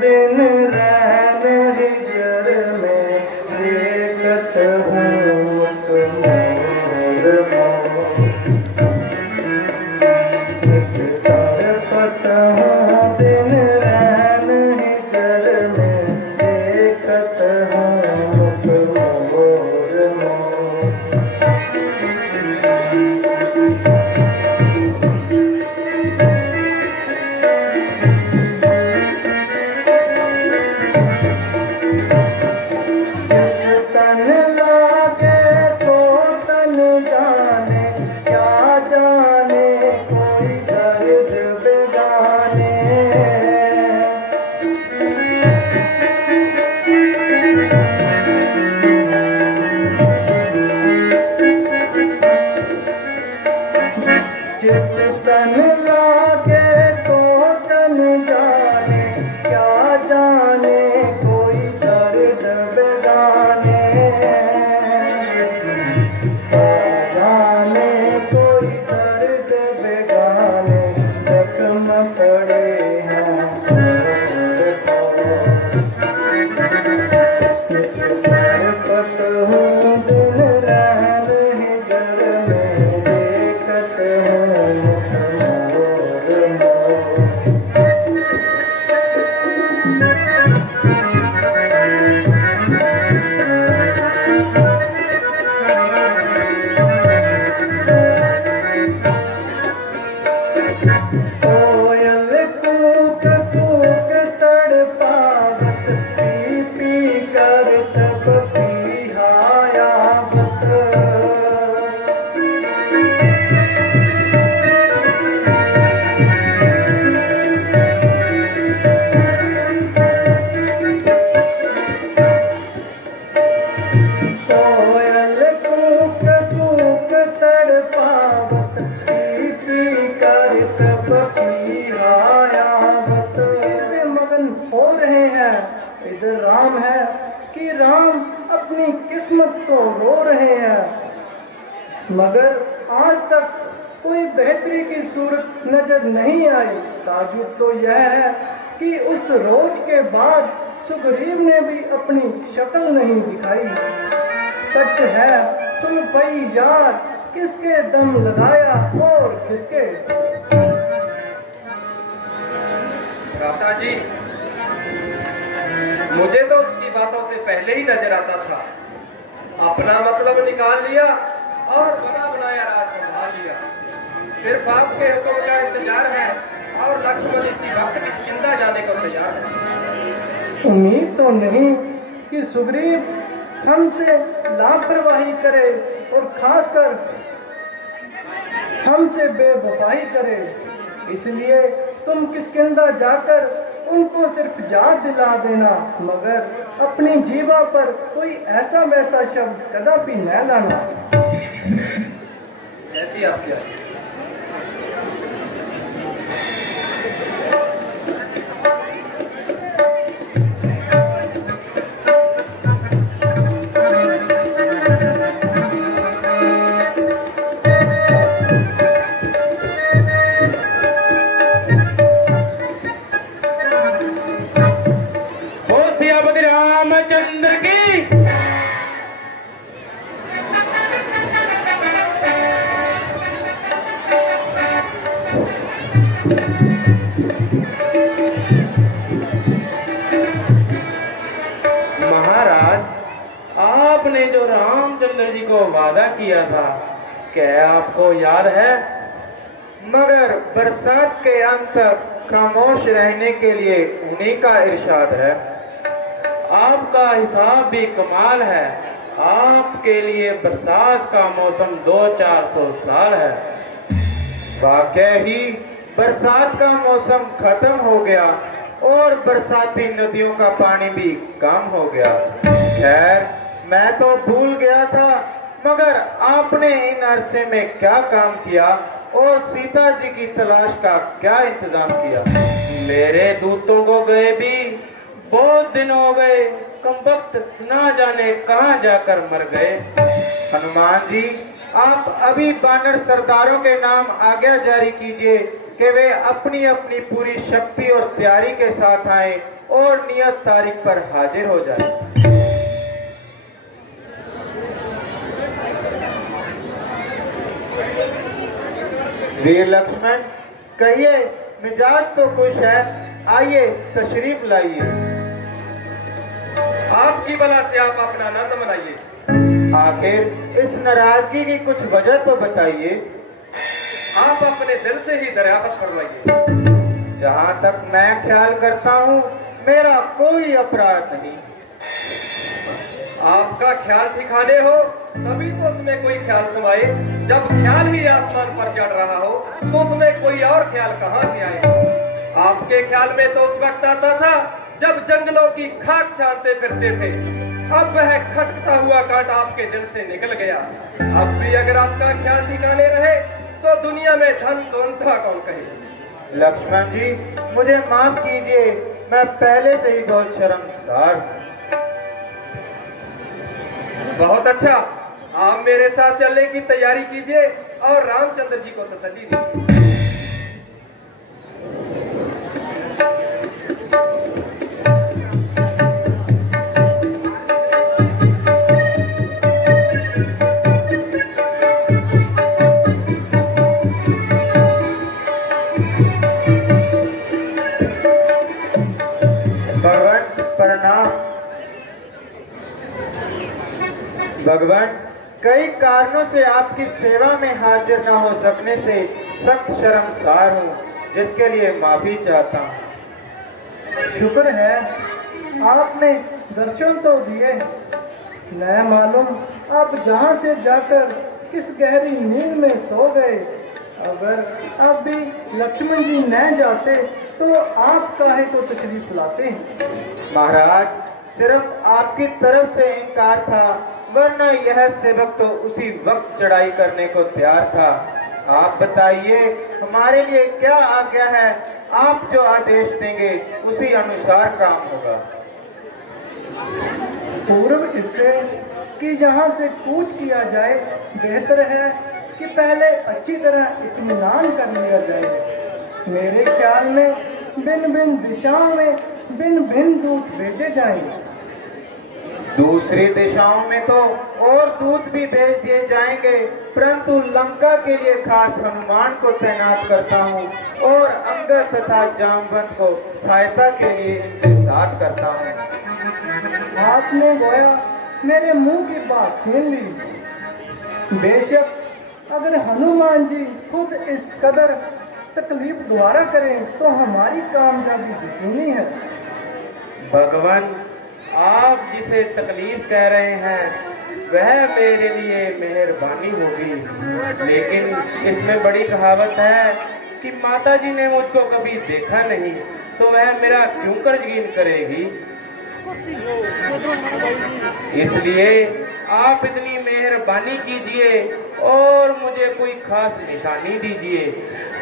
दिन रैन हिजर में देखत हूँ दिन रैन हिजर में देखत तन लागे तो तन जाने, क्या जाने कोई दर्द बेगाने, क्या जाने कोई दर्द बेगाने, जख्म पड़े हैं सरपत हूँ दिन रैन हिजर में देखत हूँ कोयल कूक कूक तड़पावत, पी पी कर तब पिहायावत। कोयल कूक कूक तड़पावत, पी पी कर तब पिहायावत। से मगन हो रहे हैं, इधर राम है कि राम अपनी किस्मत को रो रहे हैं, मगर आज तक कोई बेहतरी की सूरत नजर नहीं आई। ताजुब तो यह है कि उस रोज के बाद सुग्रीव ने भी अपनी शक्ल नहीं दिखाई। सच है तुम भाई यार, किसके दम लगाया और किसके। राधा जी, मुझे तो उसकी बातों से पहले ही नजर आता था। अपना मतलब निकाल लिया और बना बनाया राज संभाल लिया। सिर्फ आपके हुक्म का इंतजार है और लक्ष्मण इसी वक्त किष्किंधा जाने को तैयार है। उम्मीद तो नहीं कि सुग्रीव हमसे लापरवाही करे और खासकर हमसे बेवफाई करे, इसलिए तुम किष्किंधा जाकर उनको सिर्फ याद दिला देना, मगर अपनी जीवा पर कोई ऐसा वैसा शब्द कदापि न लाना। जैसी आपकी आज्ञा। रामचंद्र की महाराज, आपने जो रामचंद्र जी को वादा किया था, क्या आपको याद है? मगर बरसात के अंत तक खामोश रहने के लिए उन्हीं का इरशाद है। आपका हिसाब भी कमाल है। आपके लिए बरसात का मौसम 200-400 साल है। वाकई ही बरसात का मौसम खत्म हो गया और बरसाती नदियों का पानी भी कम हो गया। खैर, मैं तो भूल गया था, मगर आपने इन अरसे में क्या काम किया और सीता जी की तलाश का क्या इंतजाम किया? मेरे दूतों को गए भी बहुत दिन हो गए, कमबख्त ना जाने कहां जाकर मर गए। हनुमान जी, आप अभी बानर सरदारों के नाम आज्ञा जारी कीजिए कि वे अपनी अपनी पूरी शक्ति और तैयारी के साथ आए और नियत तारीख पर हाजिर हो जाए। वीर लक्ष्मण, कहिए, मिजाज तो खुश है, आइए तशरीफ लाइए। आपकी बला से आप अपना आनंद मनाइए। आखिर इस नाराजगी की कुछ वजह तो बताइए। आप अपने दिल से ही दरियाफ्त फरमाइए। जहां तक मैं ख्याल करता हूं, मेरा कोई अपराध नहीं। आपका ख्याल ठिकाने हो तभी तो उसमें कोई ख्याल समाए। जब ख्याल ही आसमान पर चढ़ रहा हो तो उसमें कोई और ख्याल कहां से आए। आपके ख्याल में तो उस वक्त आता था जब जंगलों की खाक छानते फिरते थे। अब वह खटकता हुआ कांटा आपके दिल से निकल गया। अब भी अगर आपका ख्याल ठिकाने रहे तो दुनिया में धन कौन था कौन कहे। लक्ष्मण जी, मुझे माफ कीजिए, मैं पहले से ही बहुत शर्मसार हूं। बहुत अच्छा, आप मेरे साथ चलने की तैयारी कीजिए और रामचंद्र जी को तसल्ली दीजिए। भगवान, कई कारणों से आपकी सेवा में हाजिर न हो सकने से सख्त शर्मसार हूँ, जिसके लिए माफी चाहता हूँ। शुक्र है आपने दर्शन तो दिए। न मालूम आप जहाँ से जाकर किस गहरी नींद में सो गए। अगर अब भी लक्ष्मण जी न जाते तो आप काहे को तशरीफ लाते। महाराज, सिर्फ आपकी तरफ से इनकार था, वरना यह सेवक तो उसी वक्त चढ़ाई करने को तैयार था। आप बताइए, हमारे लिए क्या आज्ञा है? आप जो आदेश देंगे उसी अनुसार काम होगा। पूर्व इससे कि जहाँ से कूच किया जाए, बेहतर है कि पहले अच्छी तरह इत्मीनान कर लिया जाए। मेरे ख्याल में भिन्न भिन्न दिशाओं में भिन्न भिन्न दूत भेजे जाएंगे। दूसरी दिशाओं में तो और दूत भी भेज दिए जाएंगे, परंतु लंका के लिए खास हनुमान को तैनात करता हूँ और अंगद तथा जामवंत को सहायता के लिए इनके साथ करता हूँ। आपने गोया मेरे मुंह की बात छीन ली। बेशक अगर हनुमान जी खुद इस कदर तकलीफ दोबारा करें तो हमारी कामयाबी यकीनी है। भगवान, आप जिसे तकलीफ कह रहे हैं वह मेरे लिए मेहरबानी होगी, लेकिन इसमें बड़ी कहावत है कि माता जी ने मुझको कभी देखा नहीं तो वह मेरा क्यों कर यकीन करेगी। इसलिए आप इतनी मेहरबानी कीजिए और मुझे कोई खास निशानी दीजिए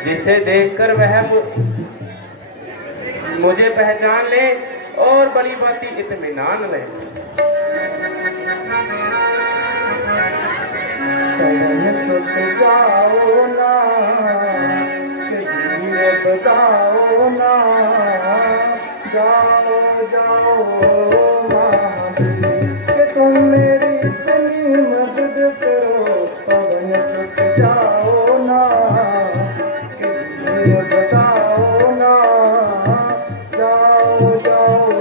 जिसे देखकर वह मुझे पहचान ले और बड़ी बाती इत्मीनान लें। जाओ ना, बताओ ना, जाओ जाओ कि तुम मेरी इतनी मदद करो। पवन छुट जाओ ना, कि बताओ ना, जाओ जाओ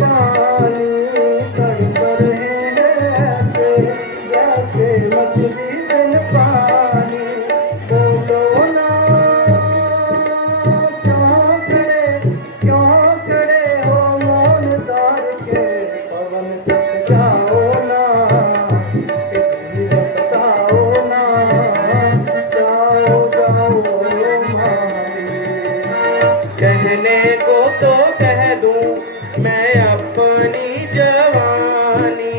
पानी तड़प रहे हैं ऐसे जैसे मछली बिन पानी। बोलो ना क्यों खड़े हो मौन तार के, पवन सत जाओ ना बताओ ना, जाओ जाओ मारी। कहने को तो कह दूं मैं अपनी जवानी,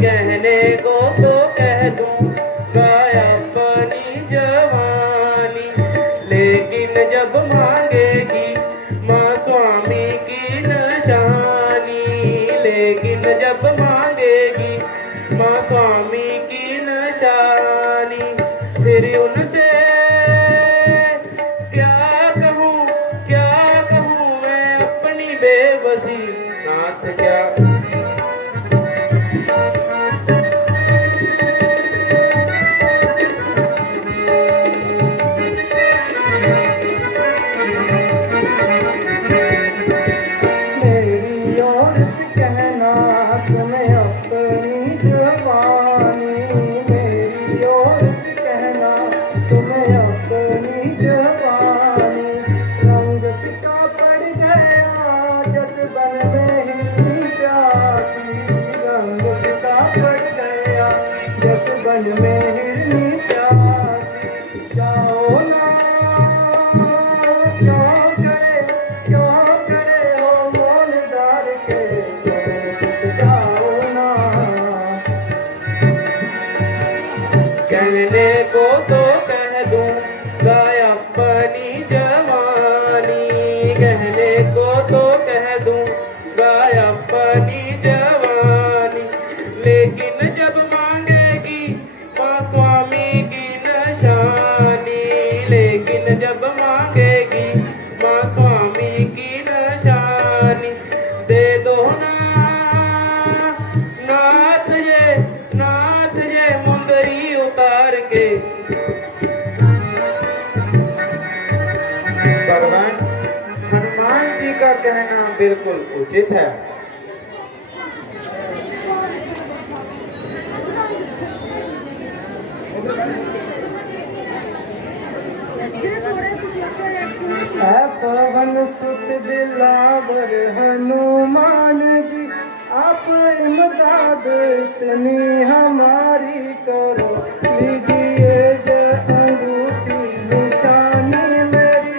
कहने को तो कह दूंगा अपनी जवानी, लेकिन जब मांगेगी माँ स्वामी की निशानी, लेकिन जब मांगेगी माँ स्वामी की निशानी, फिर उनसे क्या कहूँ मैं अपनी बेबसी, नाथ क्या। मेरी ओर से कहना तुम्हें अपनी जवानी, मेरी ओर से कहना तुम्हें अपनी जवानी। रंग फिका पड़ गया जज्बन में हिरनी प्यासी, रंग फिका पड़ गया जज्बन में हिरनी प्यासी। जाओ ना क्यों खड़े हो मौन दार के, जाओ ना। कहने को तो कह दूंगा अपनी जवानी, कहने को तो कह दूंगा अपनी जवानी, लेकिन जब मांगेगी माँ स्वामी की निशानी, लेकिन जब मांगेगी माँ स्वामी की निशानी, दे दो ना नाथ ये मुंदरी उतार के। भगवान हनुमान जी का कहना बिल्कुल उचित है। है पवन सुत दिलावर हनुमान जी, आप इमदाद इतनी हमारी करो। लीजिए जय अंगूठी निशानी मेरी,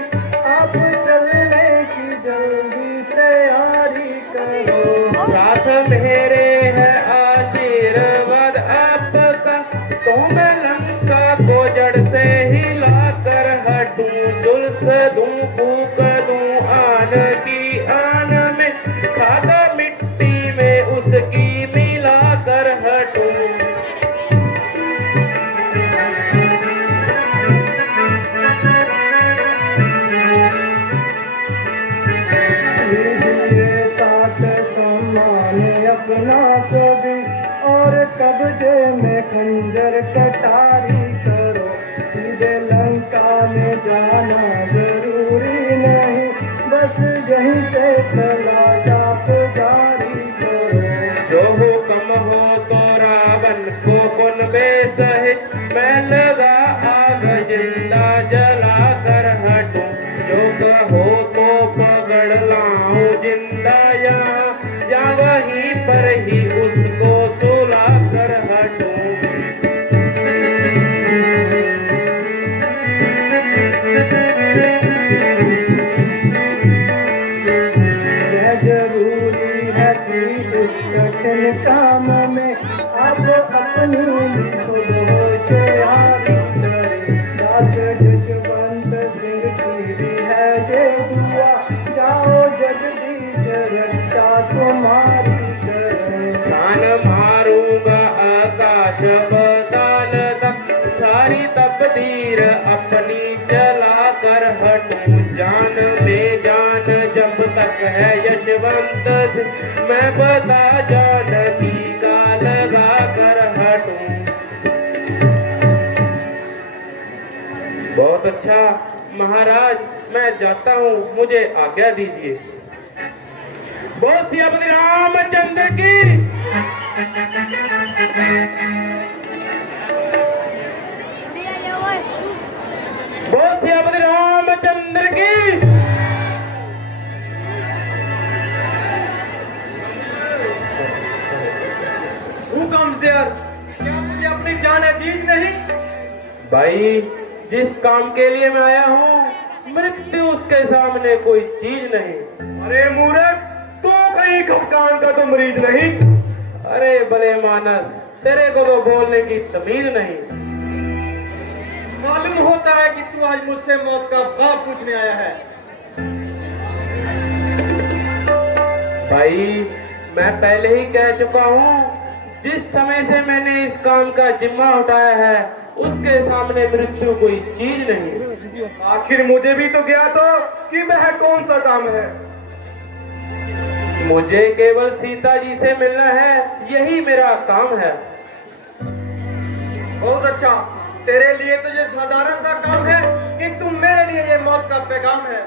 आप चलने की जल्दी तैयारी करो। साथ मेरे है आशीर्वाद आपका, तो मैं लंका को जड़ से हिला कर हटूं, जुल्स दूं फूक दूं आन की आन में, खादा मिट्टी में उसकी मिला कर हटूं। लीजिए तात सम्मान अपना सभी, और कब्जे में खंजर कटारी करो। सीधे लंका में जाना जरूरी नहीं, बस यहीं से तलाशा जारी करो। जो हुक्म हो तो रावण को पुन बेसहित, मैं लगा आग जिंदा जला कर हटूं, जो कहो तो पकड़ लाऊं जिंदा यहाँ, या वहीं पर ही उसको सुला कर हटूं। यह जरूरी है कि इस कठिन काम में आप अपनी खुद होशियारी करें। दास जशवंत सिंह की भी है ये दुआ, जाओ जगदीश रक्षा तुम्हारी करें। छान मारूंगा आकाश पाताल तक, सारी तकदीर अपनी चला कर हटूं, जान में जान जब तक है यशवंत सिंह, मैं बता जानकी का लगा कर हटूं। बहुत अच्छा महाराज, मैं जाता हूँ, मुझे आज्ञा दीजिए। बोल सियापति राम बोल सियापति रामचंद्र की। हुकम देर, क्या मुझे अपनी जान अजीज नहीं? भाई, जिस काम के लिए मैं आया हूँ, मृत्यु उसके सामने कोई चीज नहीं। अरे मूर्ख, तू कहीं कप्तान का तो मरीज नहीं? अरे भले मानस, तेरे को तो बोलने की तमीज नहीं। मालूम होता है कि तू आज मुझसे मौत का बाप पूछने आया है। भाई, मैं पहले ही कह चुका हूँ, जिस समय से मैंने इस काम का जिम्मा उठाया है, उसके सामने मृत्यु कोई चीज नहीं। आखिर मुझे भी तो ज्ञात हो कि वह कौन सा काम है। मुझे केवल सीता जी से मिलना है, यही मेरा काम है। बहुत अच्छा, तेरे लिए तो ये साधारण सा काम है कि तुम मेरे लिए ये मौत का पैगाम है।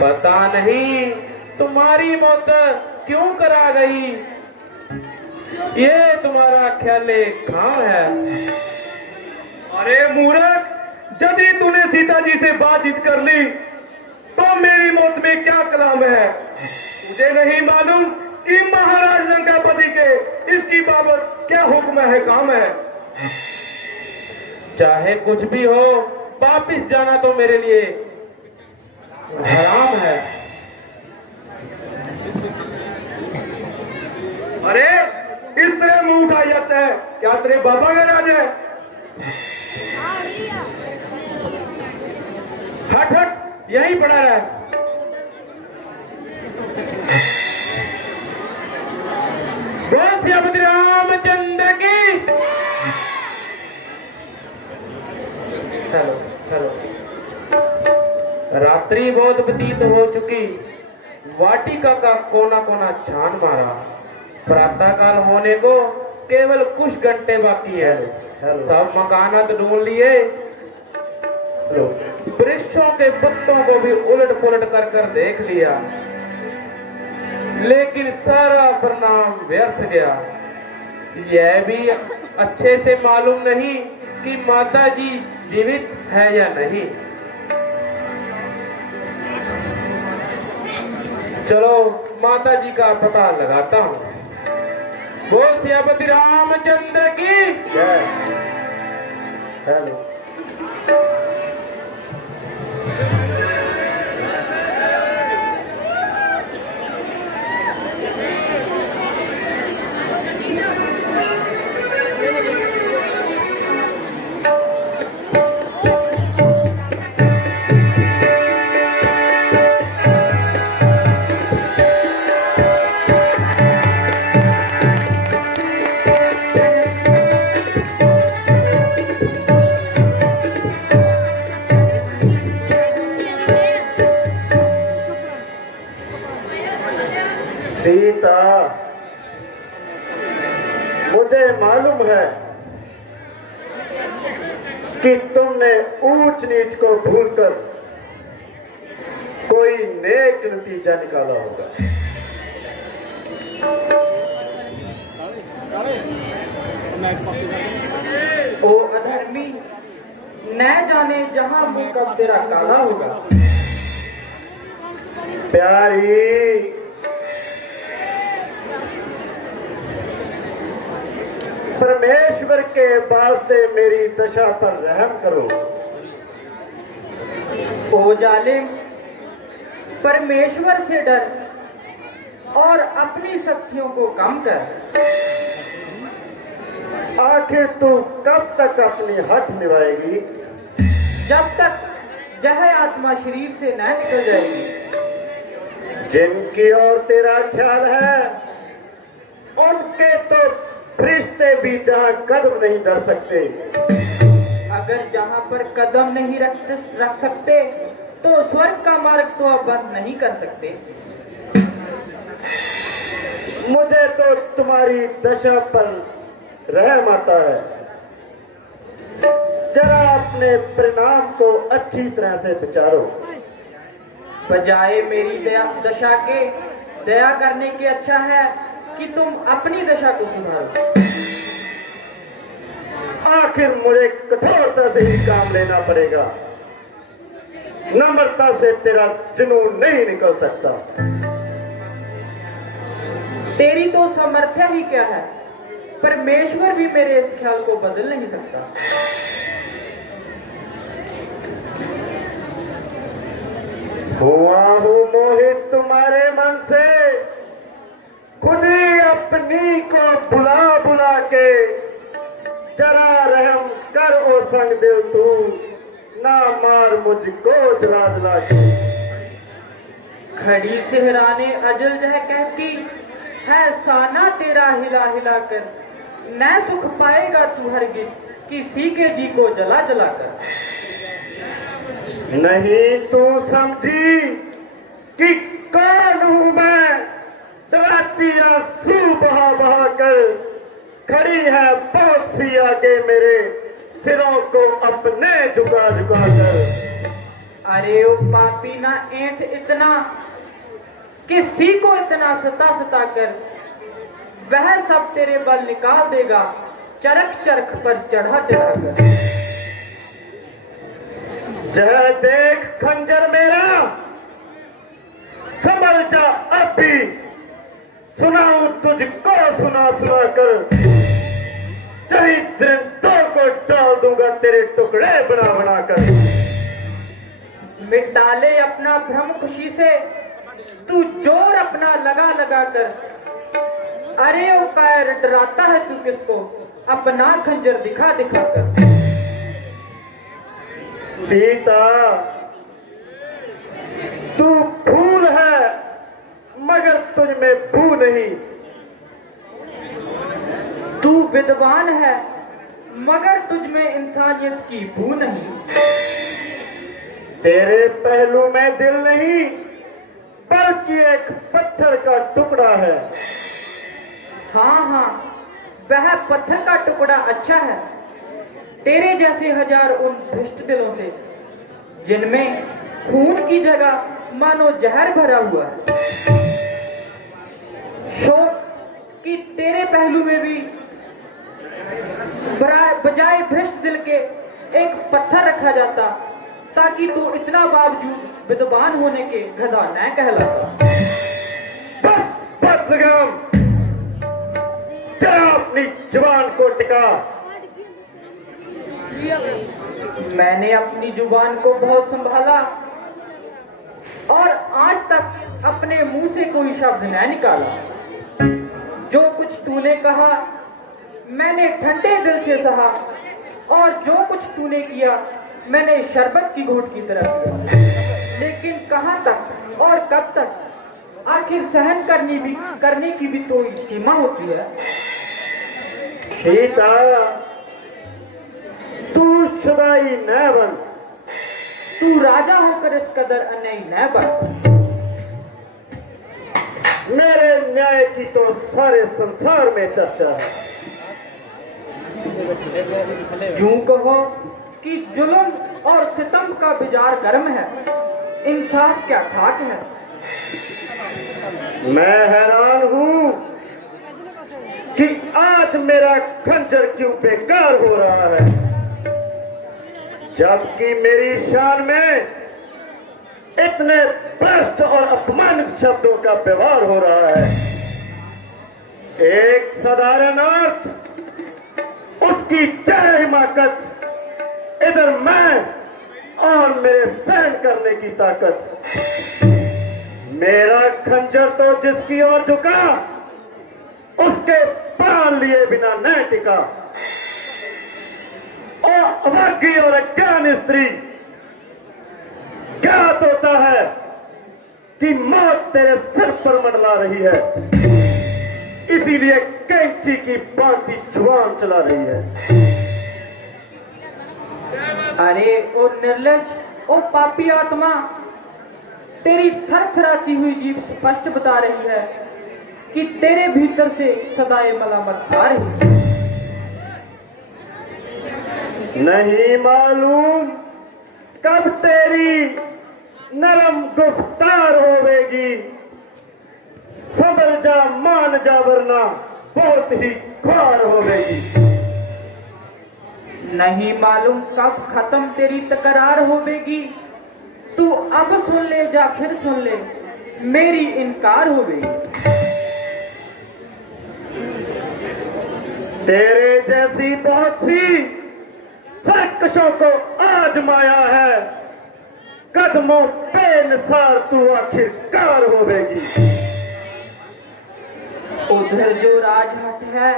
पता नहीं तुम्हारी मौत क्यों करा गई, ये तुम्हारा ख्याल काम है। अरे मूर्ख, यदि तूने सीता जी से बातचीत कर ली तो मेरी मौत में क्या कलाम है? मुझे नहीं मालूम कि महाराज लंकापति के इसकी बाबत क्या हुक्म है, काम है। चाहे कुछ भी हो, वापिस जाना तो मेरे लिए हराम है। अरे, इस तरह मुंह उठाई जाता है, क्या तेरे बाबा का राज है? हट हट, यहीं पड़ा रहा। बोल सियापति रामचंद्र की। चलो चलो, रात्रि बहुत व्यतीत हो चुकी, वाटिका का कोना कोना छान मारा, प्रातः काल होने को केवल कुछ घंटे बाकी है। सब मकानात ढूंढ लिए, वृक्षों के पत्तों को भी उलट पुलट कर कर देख लिया, लेकिन सारा परिणाम व्यर्थ गया। यह भी अच्छे से मालूम नहीं कि माता जी जीवित है या नहीं। चलो माता जी का पता लगाता हूँ। बोल सियापति रामचंद्र की जय। हेलो, सीता, मुझे मालूम है कि तुमने ऊंच नीच को भूलकर कोई नेक नतीजा निकाला होगा। ओ अधर्मी, न जाने जहां मुंह कब तेरा काला होगा। प्यारी, परमेश्वर के वास्ते मेरी दशा पर रहम करो। ओ जालिम, परमेश्वर से डर और अपनी शक्तियों को कम कर। आखिर तू कब तक अपनी हठ निभाएगी? जब तक यह आत्मा शरीर से न निकल जाएगी। जिनकी ओर तेरा ख्याल है, उनके तो फरिश्ते भी जहां कदम नहीं धर सकते। अगर जहां पर कदम नहीं रख सकते तो स्वर्ग का मार्ग तो आप बंद नहीं कर सकते। मुझे तो तुम्हारी दशा पर रहम आता है। जरा अपने परिणाम को अच्छी तरह से विचारो। बजाय मेरी दशा के दया करने के अच्छा है कि तुम अपनी दशा को सुधारो। आखिर मुझे कठोरता से ही काम लेना पड़ेगा, नम्रता से तेरा जुनून नहीं निकल सकता। तेरी तो सामर्थ्य ही क्या है, परमेश्वर भी मेरे इस ख्याल को बदल नहीं सकता। हुआ हूँ मोहित तुम्हारे मन से, खुद ही अपनी को बुला बुला के, जरा रहम कर ओ संग दिल तू, ना मार मुझको जला जला के। खड़ी सेहराने अजल जह कहती है साना तेरा हिला हिला कर, न सुख पाएगा तू हरगिज किसी के जी को जला जला कर। नहीं तू समझी कि कौन हूं मैं, डराती आंसू बहा बहा कर, खड़ी है बहुत सी आगे मेरे, सिरों को अपने झुका झुका कर। अरे ओ पापी ना ऐंठ इतना, किसी को इतना सता सता कर, वह सब तेरे बल निकाल देगा चरख चरख पर चढ़ा चढ़ा कर। जह देख खंजर मेरा, समझ जा अब भी, सुनाऊं तुझको सुना सुना कर, चरित्र को डाल दूंगा तेरे टुकड़े बना बना कर। मिट डाले अपना भ्रम खुशी से, तू जोर अपना लगा लगा कर। अरे ओ कायर डराता है तू किसको, अपना खंजर दिखा दिखा कर। सीता तू फूल है मगर तुझ में भू नहीं, तू विद्वान है मगर तुझ में इंसानियत की भू नहीं। तेरे पहलू में दिल नहीं बल्कि एक पत्थर का टुकड़ा है। हाँ हाँ, वह पत्थर का टुकड़ा अच्छा है, तेरे जैसे हजार उन भ्रष्ट दिलों से जिनमें खून की जगह मानो जहर भरा हुआ है। शोक कि तेरे पहलू में भी बजाय भ्रष्ट दिल के एक पत्थर रखा जाता, ताकि तू इतना बावजूद विद्वान होने के गधा न कहलाता। बस लगाम, जरा अपनी जुबान को टिका। मैंने अपनी जुबान को बहुत संभाला और आज तक अपने मुंह से कोई शब्द न निकाला। जो कुछ तूने कहा मैंने ठंडे दिल से सहा, और जो कुछ तूने किया मैंने शरबत की घूंट की तरह किया। लेकिन कहां तक और कब तक, आखिर सहन करने की भी तो सीमा होती है। सीता तू शुदाई न बन, तू राजा होकर इस कदर अन्यायी न बन। मेरे न्याय की तो सारे संसार में चर्चा है। यूं कहो कि जुल्म और सितम का बिजार गर्म है, इंसाफ क्या खाक है। मैं हैरान हूं कि आज मेरा खंजर क्यों बेकार हो रहा है, जबकि मेरी शान में इतने भ्रष्ट और अपमानित शब्दों का व्यवहार हो रहा है। एक साधारण अर्थ, उसकी जय हिमाकत, इधर मैं और मेरे सहन करने की ताकत। मेरा खंजर तो जिसकी ओर झुका उसके प्राण लिए बिना न टिका। और अभागी और अज्ञान स्त्री, ज्ञात होता है कि मौत तेरे सिर पर मंडरा रही है, इसीलिए कैंची की भांति जुबान चला रही है। अरे ओ निर्लज, ओ पापी आत्मा, तेरी थरथराती हुई जीभ स्पष्ट बता रही है कि तेरे भीतर से सदाए मलामत आ रही है। नहीं मालूम कब तेरी नरम गुफ्तार होवेगी, समझ मान जा वरना बहुत ही ख्वार होवेगी। नहीं मालूम कब खत्म तेरी तकरार होवेगी। तू अब सुन ले जा फिर सुन ले, मेरी इनकार होवेगी। तेरे जैसी बहुत सी सरकशों को आजमाया है, कदमों बेनिसार तू आखिरकार होवेगी। उधर जो राजहट है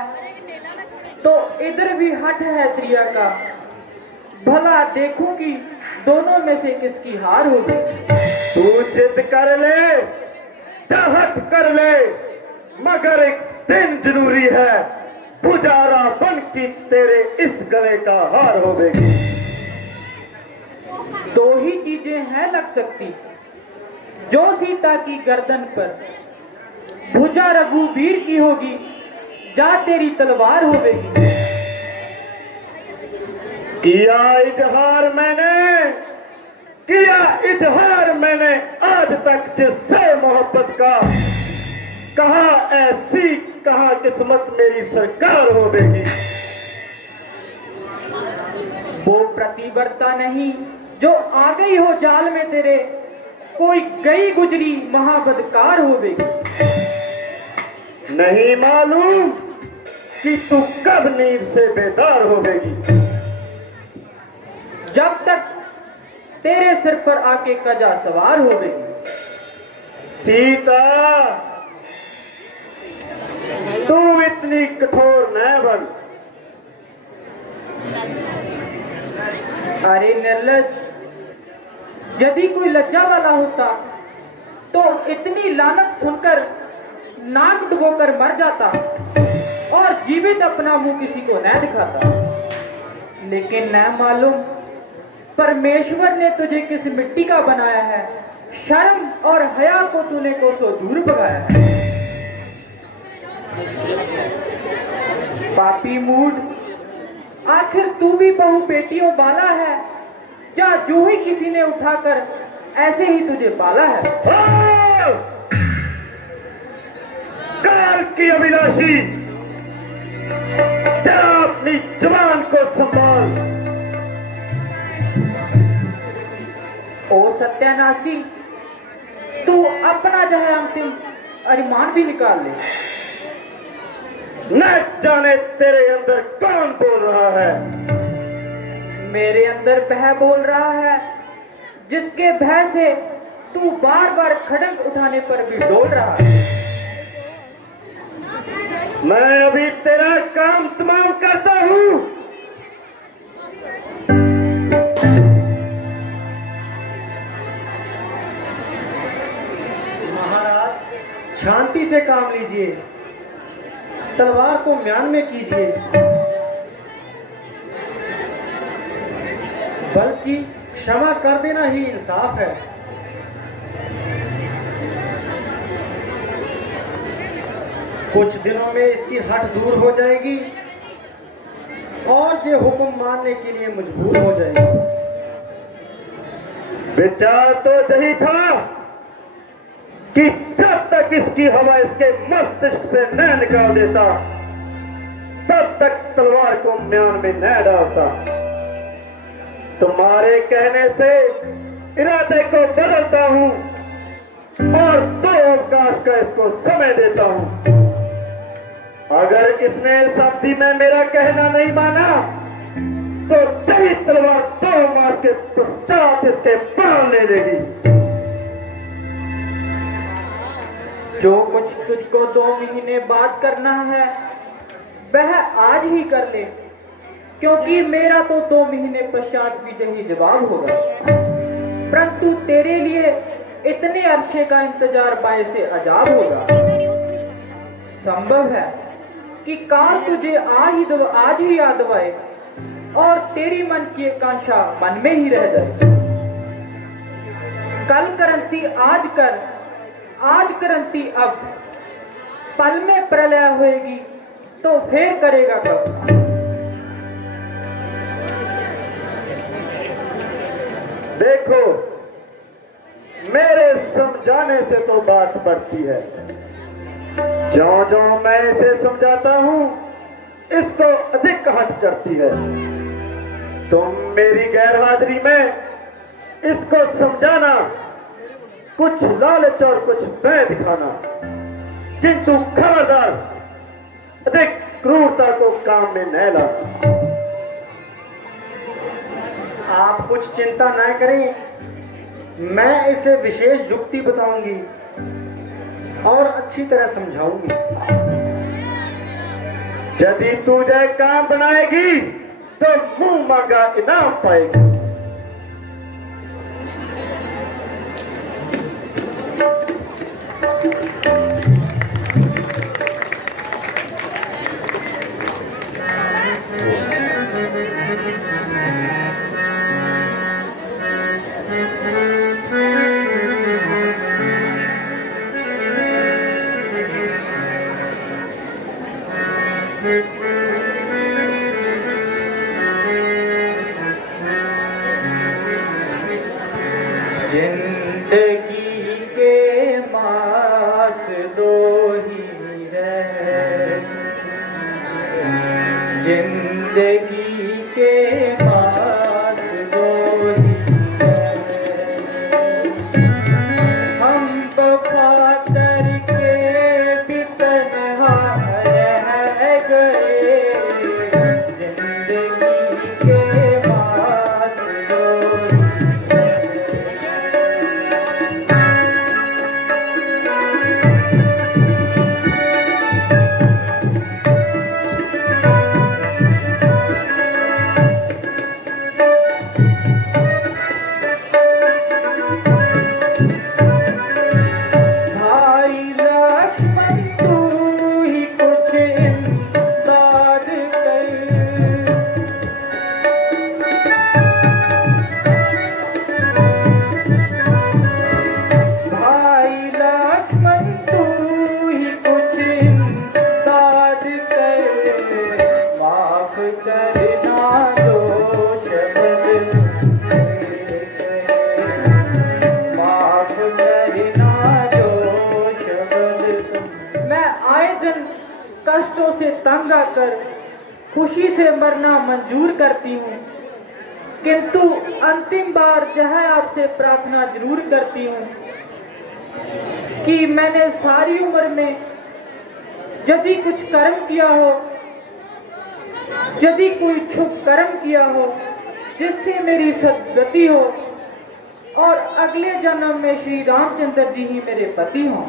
तो इधर भी हट है त्रिया का। भला देखूंगी दोनों में से किसकी हार होगी। तू जिद कर ले, चाहत कर ले, मगर एक दिन जरूरी है, पुजारा बन की तेरे इस गले का हार होवेगी। दो ही चीजें हैं लग सकती, जो सीता की गर्दन पर भुजा रघुवीर की होगी, जा तेरी तलवार होवेगी। किया इजहार मैंने आज तक जिससे मोहब्बत का, कहा ऐसी कहा किस्मत मेरी सरकार होवेगी। वो प्रतिबद्धता नहीं जो आ गई हो जाल में तेरे, कोई गई गुजरी महाबदकार होवेगी। नहीं मालूम कि तू कब नींद से बेदार होवेगी। जब तक तेरे सिर पर आके कजा सवार होवेगी। सीता तू इतनी कठोर न बन। अरे निर्लज, यदि कोई लज्जा वाला होता तो इतनी लानत सुनकर नाक डुबोकर मर जाता और जीवित अपना मुंह किसी को न दिखाता। लेकिन न मालूम परमेश्वर ने तुझे किस मिट्टी का बनाया है, शर्म और हया को तूने कोसों दूर भगाया है। पापी मूड, आखिर तू भी बहु बेटियों वाला है, या जो ही किसी ने उठाकर ऐसे ही तुझे पाला है। काल की अभिलाषी, जरा अपनी जवान को संभाल। ओ सत्यानाशी, तू अपना जो है अंतिम अरमान भी निकाल ले। न जाने तेरे अंदर कौन बोल रहा है। मेरे अंदर वह बोल रहा है जिसके भय से तू बार बार खड़ग उठाने पर भी डोल रहा है। मैं अभी तेरा काम तमाम करता हूं। महाराज, शांति से काम लीजिए, तलवार को म्यान में कीजिए, बल्कि क्षमा कर देना ही इंसाफ है। कुछ दिनों में इसकी हट दूर हो जाएगी और ये हुक्म मानने के लिए मजबूर हो जाएगी। विचार तो यही था कि जब तक इसकी हवा इसके मस्तिष्क से न निकाल देता, तब तक तलवार को म्यान में न डालता। तुम्हारे कहने से इरादे को बदलता हूं और 2 अवकाश का इसको समय देता हूं। अगर इसने इस अवधि में मेरा कहना नहीं माना तो तेरी तलवार 2 मास के पश्चात इसके प्राण ले लेगी। जो कुछ तुझको 2 महीने बाद करना है वह आज ही कर ले, क्योंकि मेरा तो 2 महीने पश्चात भी यही जवाब होगा। परंतु तेरे लिए इतने अरसे का इंतजार बायसे अजाब होगा। संभव है कि काल तुझे आज ही याद आए और तेरी मन की आकांक्षा मन में ही रह जाए। कल करंती आज कर, आज करंती अब, पल में प्रलय होएगी तो फिर करेगा कब। देखो, मेरे समझाने से तो बात बढ़ती है, ज्यो ज्यो मैं इसे समझाता हूं, इसको अधिक हट चढ़ती है। तुम मेरी गैरहाजिरी में इसको समझाना, कुछ लालच और कुछ भय दिखाना, किंतु खबरदार अधिक क्रूरता को काम में न लाना। आप कुछ चिंता न करें, मैं इसे विशेष युक्ति बताऊंगी और अच्छी तरह समझाऊंगी। यदि तू जय काम बनाएगी तो मुंह मांगा इनाम पाएगी। जिंदगी के मास दो ही है, जिंदगी के मास दो ही है। हम वफा करके भी तन्हा रह गए, जिंदगी के मास दो ही है। भाई लक्ष्मण तू ही कुछ इमदाद कर, भाई लक्ष्मण तू ही कुछ इमदाद कर, माफ करना दोष माफ करना दोष मैं आए दिन कष्टों से तंग आकर खुशी से मरना मंजूर करती हूँ, किंतु अंतिम बार यह आपसे प्रार्थना जरूर करती हूँ कि मैंने सारी उम्र में यदि कुछ कर्म किया हो, यदि कोई शुभ कर्म किया हो जिससे मेरी सद्गति हो और अगले जन्म में श्री रामचंद्र जी ही मेरे पति हों।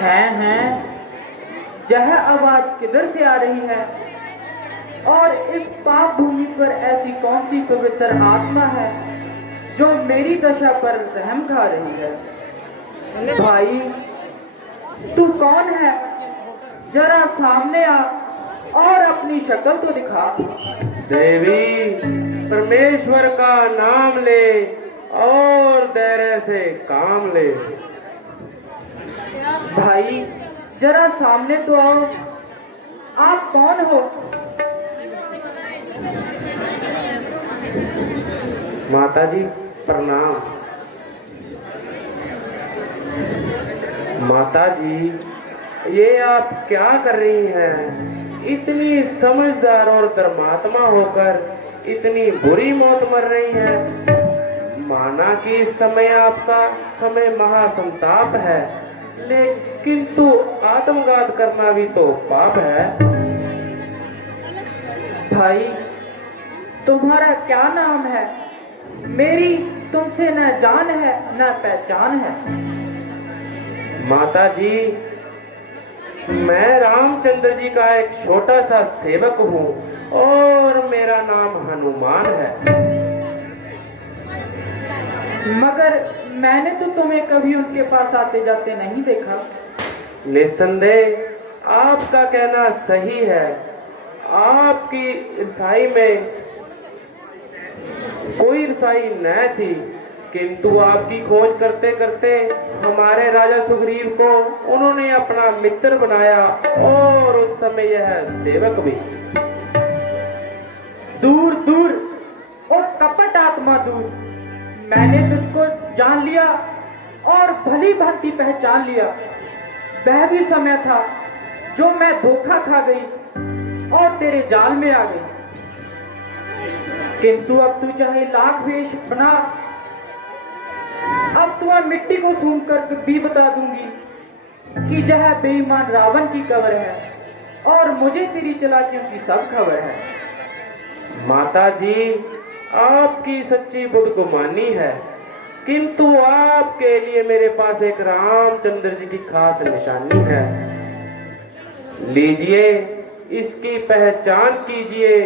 हैं यह आवाज किधर से आ रही है? और इस पाप भूमि पर ऐसी कौन सी पवित्र आत्मा है जो मेरी दशा पर रहम खा रही है? भाई, तू कौन है? जरा सामने आ और अपनी शक्ल तो दिखा। देवी, परमेश्वर का नाम ले और धैर्य से काम ले। भाई, जरा सामने तो आओ। आप कौन हो? माता जी प्रणाम। माता जी, ये आप क्या कर रही हैं? इतनी समझदार और धर्मात्मा होकर इतनी बुरी मौत मर रही हैं। माना कि इस समय आपका समय महासंताप है, लेकिन तो आत्मघात करना भी तो पाप है। भाई, तुम्हारा क्या नाम है? मेरी तुमसे न जान है न पहचान है। माता जी, मैं रामचंद्र जी का एक छोटा सा सेवक हूँ और मेरा नाम हनुमान है। मगर मैंने तो तुम्हें कभी उनके पास आते जाते नहीं देखा। निस्संदेह आपका कहना सही है। आपकी ईसाई में कोई ईसाई न थी, किंतु आपकी खोज करते करते हमारे राजा सुग्रीव को उन्होंने अपना मित्र बनाया और उस समय यह सेवक भी। दूर दूर और कपट आत्मा दूर, मैंने तुझको जान लिया और भली भांति पहचान लिया। वह भी समय था जो मैं धोखा खा गई और तेरे जाल में आ गई। किंतु अब तू चाहे लाख वेश बना, अब तुम्हें मिट्टी को सूंघ कर भी बता दूंगी कि यह बेईमान रावण की कब्र है और मुझे तेरी चालाकियों की सब खबर है। माता जी, आपकी सच्ची बुद्धगुमानी है, किंतु आपके लिए मेरे पास एक रामचंद्र जी की खास निशानी है। लीजिए, इसकी पहचान कीजिए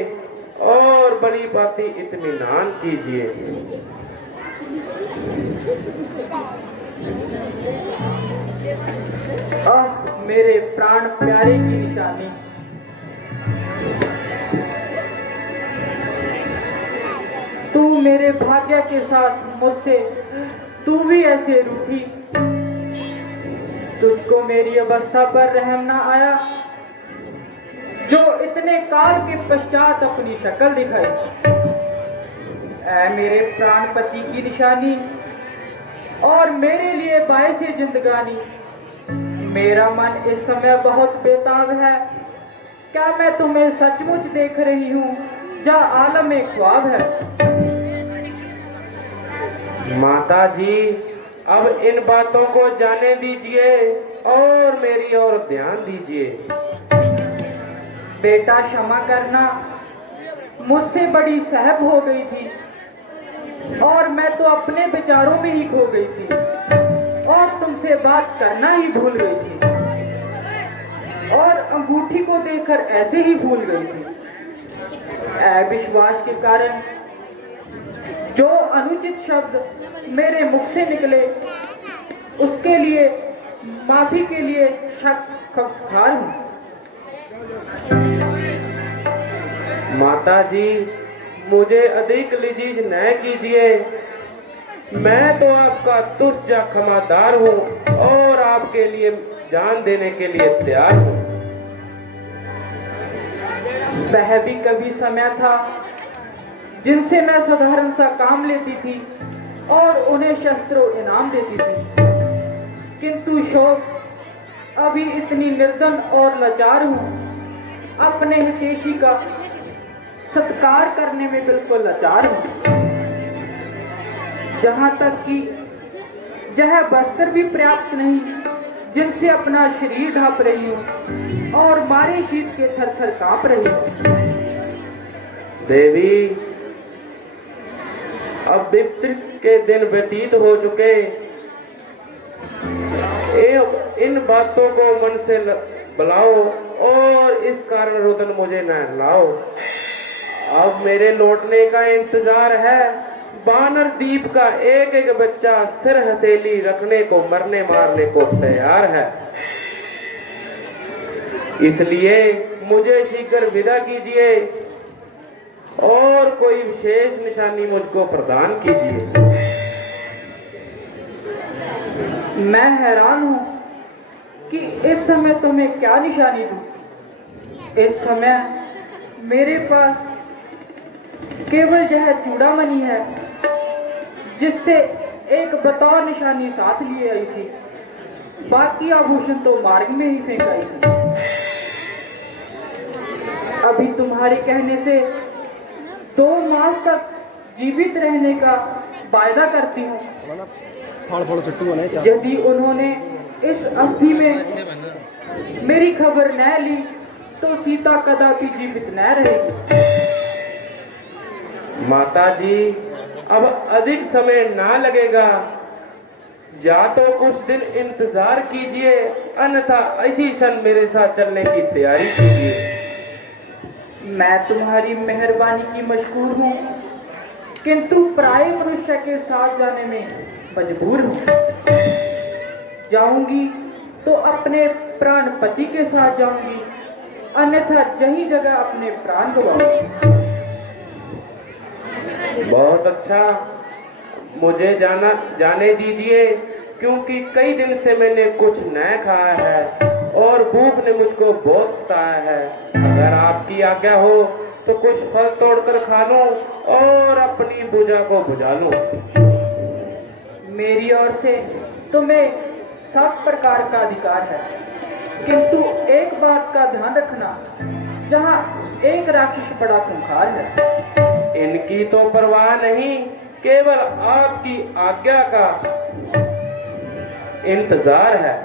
और बड़ी बाती इत्मीनान कीजिए। मेरे प्राण प्यारे की निशानी। तू मेरे भाग्य के साथ मुझसे तू भी ऐसे रूठी। तुझको मेरी अवस्था पर रहम ना आया जो इतने काल के पश्चात अपनी शक्ल दिखाई। ऐ मेरे प्राणपति की निशानी और मेरे लिए बायसे जिंदगानी, मेरा मन इस समय बहुत बेताब है। क्या मैं तुम्हें सचमुच देख रही हूँ या आलम में ख्वाब है? माता जी, अब इन बातों को जाने दीजिए और मेरी ओर ध्यान दीजिए। बेटा, क्षमा करना, मुझसे बड़ी सहब हो गई थी और मैं तो अपने विचारों में ही खो गई थी और तुमसे बात करना ही भूल गई थी और अंगूठी को देखकर ऐसे ही भूल गई थी। अविश्वास के कारण जो अनुचित शब्द मेरे मुख से निकले, उसके लिए माफी के लिए खबरदार हूँ। माता जी, मुझे अधिक लिजीज न कीजिए। मैं तो आपका तुष्ट क्षमादार हूँ और आपके लिए जान देने के लिए तैयार हूँ। वह भी कभी समय था जिनसे मैं साधारण सा काम लेती थी और उन्हें शस्त्रों इनाम देती थी, किंतु शोक अभी इतनी निर्धन और लाचार हूँ, अपने हितैषी का सत्कार करने में बिल्कुल लाचार हूँ। जहाँ तक कि यह बस्तर भी पर्याप्त नहीं जिनसे अपना शरीर ढांप रही हूँ और मारे शीत के थर थर कांप रही हूँ। देवी, अब विपत्ति के दिन व्यतीत हो चुके, इन बातों को मन से बुलाओ और इस कारण रुदन मुझे न लाओ। अब मेरे लौटने का इंतजार है। बानर द्वीप का एक एक बच्चा सिर हथेली रखने को मरने मारने को तैयार है। इसलिए मुझे शीघ्र विदा कीजिए और कोई विशेष निशानी मुझको प्रदान कीजिए। मैं हैरान हूं कि इस समय तुम्हें क्या निशानी दूं। इस समय मेरे पास केवल यह चूड़ामणि है जिससे एक बतौर निशानी साथ लिए आई थी। बाकी आभूषण तो मार्ग में ही फेंक आई थी। अभी तुम्हारे कहने से 2 मास तक जीवित रहने का वायदा करती हूँ। यदि उन्होंने इस अवधि में मेरी खबर न ली तो सीता कदापि जीवित न रहेगी। माता जी, अब अधिक समय ना लगेगा। या तो कुछ दिन इंतजार कीजिए, अन्यथा इसी क्षण मेरे साथ चलने की तैयारी कीजिए। मैं तुम्हारी मेहरबानी की मशहूर हूँ, किंतु पराये मनुष्य के साथ जाने में मजबूर हूँ। जाऊंगी तो अपने प्राण पति के साथ जाऊंगी, अन्यथा यही जगह अपने प्राण गवाऊंगी। बहुत अच्छा, मुझे जाने दीजिए, क्योंकि कई दिन से मैंने कुछ न खाया है और भूख ने मुझको बहुत सताया है। अगर आपकी आज्ञा हो तो कुछ फल तोड़कर खा लूं और अपनी भुजा को बुझा लूं। मेरी ओर से तुम्हें सब प्रकार का अधिकार है, किंतु एक बात का ध्यान रखना, जहाँ एक राक्षस बड़ा खूंखार है। इनकी तो परवाह नहीं, केवल आपकी आज्ञा का इंतजार है।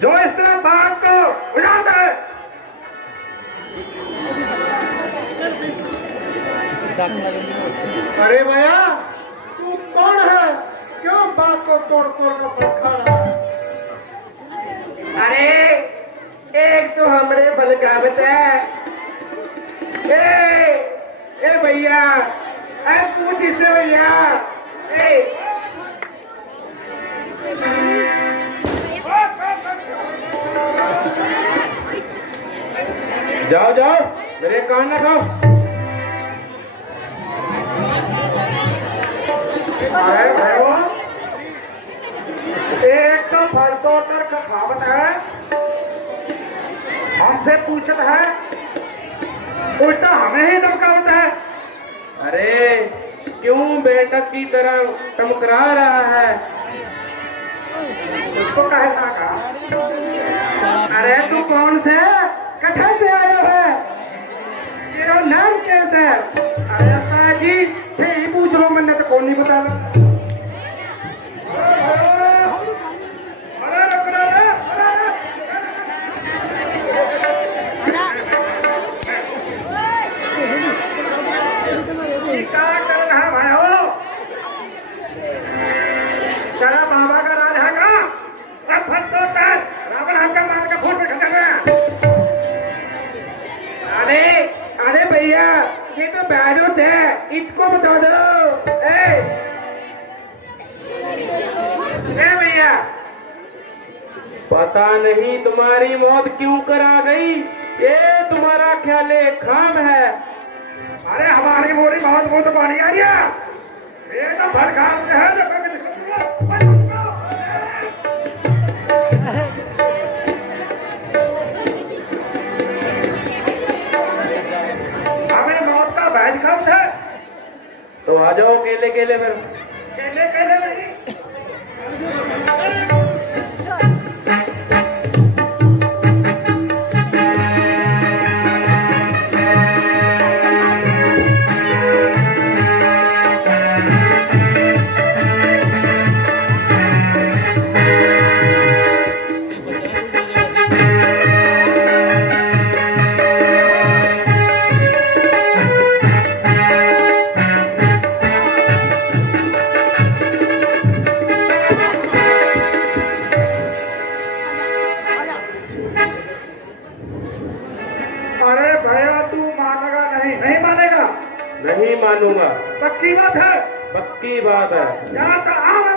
जो इस तरह बात को उड़ाता है। अरे भैया, तू कौन है? क्यों बात को तोड़ तोड़ कर खा रहा है? अरे एक तो हमरे बलकावत है। ए भैया, अरे पूछ इससे भैया। जाओ जाओ, मेरे कान न खाओ। अरे भाइयों, एक तो फल तोड़कर खावत है, हमसे पूछत है, उल्टा हमें ही धमकावत है। अरे क्यों बेटक की तरह टमकरा रहा है? उसको कहना का? अरे तू कौन से कहाँ से आया है? तेरा नाम कैसा है? अरे ताजी ही पूछ लो, मैंने तो कौन नहीं बताना। अरे रुक रे, क्या कर रहा है भाई हो? चला बाबा का राज है का? अब फट तो ताज रावण हमका मार का फूट पे खा गया। अरे भैया, ये तो बैरूत है, इसको बता दो। ए भैया, पता नहीं तुम्हारी मौत क्यों करा गई। ये तुम्हारा ख्याल खाम है। अरे हमारी बोरी बहुत बहुत पानी आ गया, ये तो भर काम से है। हमें मौत का बैज कब है? तो आ जाओ केले केले में। केले केले नहीं। अरे भैया तू मानेगा नहीं? नहीं मानेगा? नहीं मानूंगा। पक्की बात है? पक्की बात है। यहाँ तो आओ।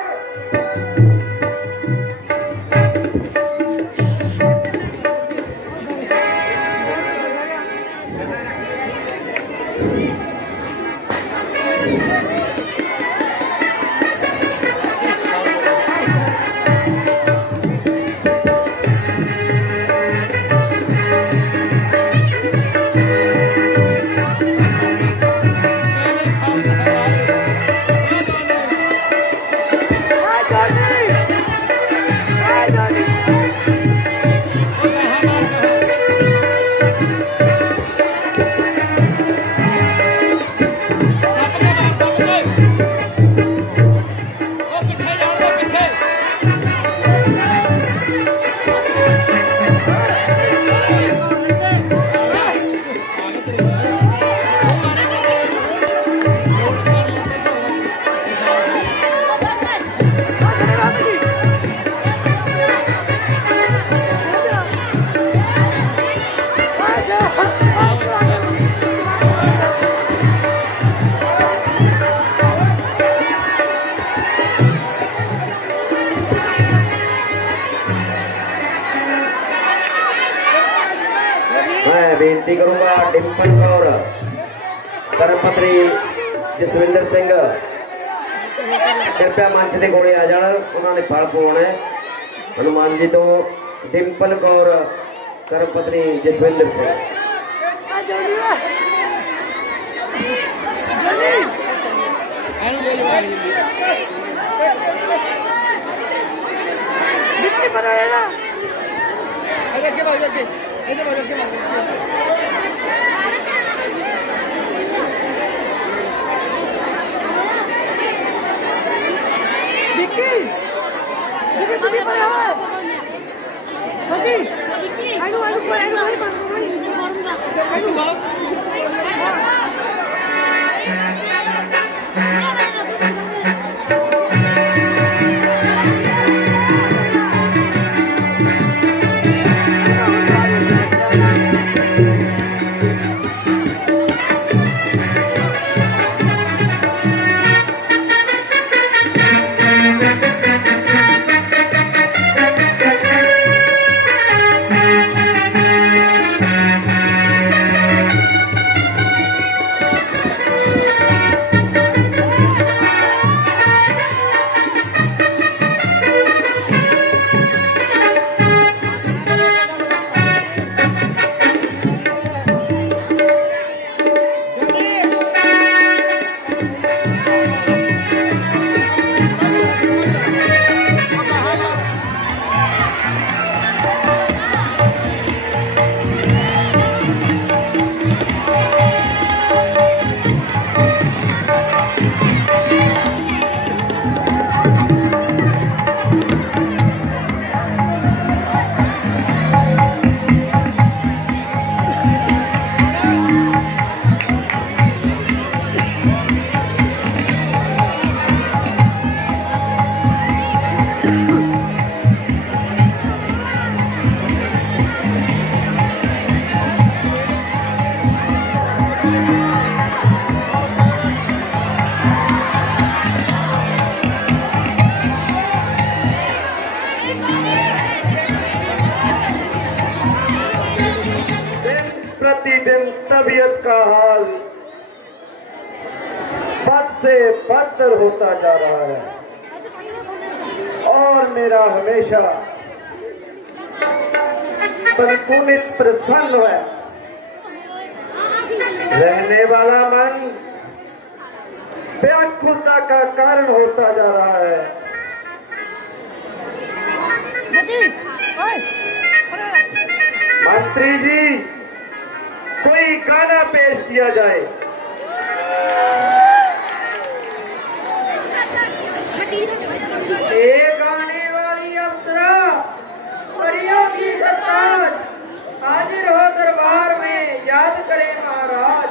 मैं बेनती करूंगा डिम्पल कौर धर्मपत्री जसविंदर सिंह कृपया मंच के कोले आ जाना, उन्होंने फल पवाना है हनुमान जी तो। डिम्पल कौर धर्मपत्री जसविंदर सिंह। प्रतिदिन तबीयत का हाल बद से बदतर होता जा रहा है और मेरा हमेशा परिपूर्णित प्रसन्न है रहने वाला मन व्याकुलता का कारण होता जा रहा है। मंत्री जी, कोई गाना पेश किया जाए। ये गाने वाली अप्सरा परियों की सत्ताज हाजिर हो दरबार में, याद करें महाराज।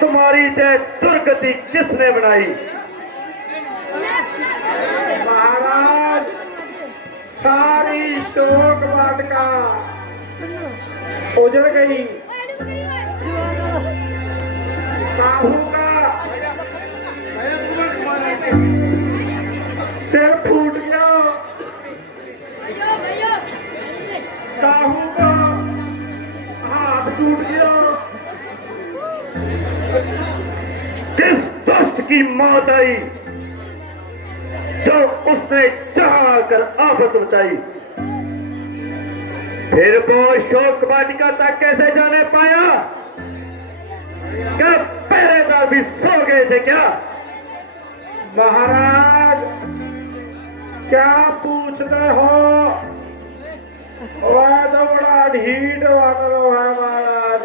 तुम्हारी जय दुर्गति किसने बनाई? महाराज, सारी शोक वाटिका उजड़ गई। साहू का सिर फूट गया। साहू का हाथ टूट गया। किस दुष्ट की मौत आई जो उसने चाह कर आफत मचाई? फिर वो शोक वाटिका तक कैसे जाने पाया? क्या पहरेदार भी सो गए थे क्या? महाराज, क्या पूछते हो? वह तो बड़ा ढीठ वानरो है महाराज।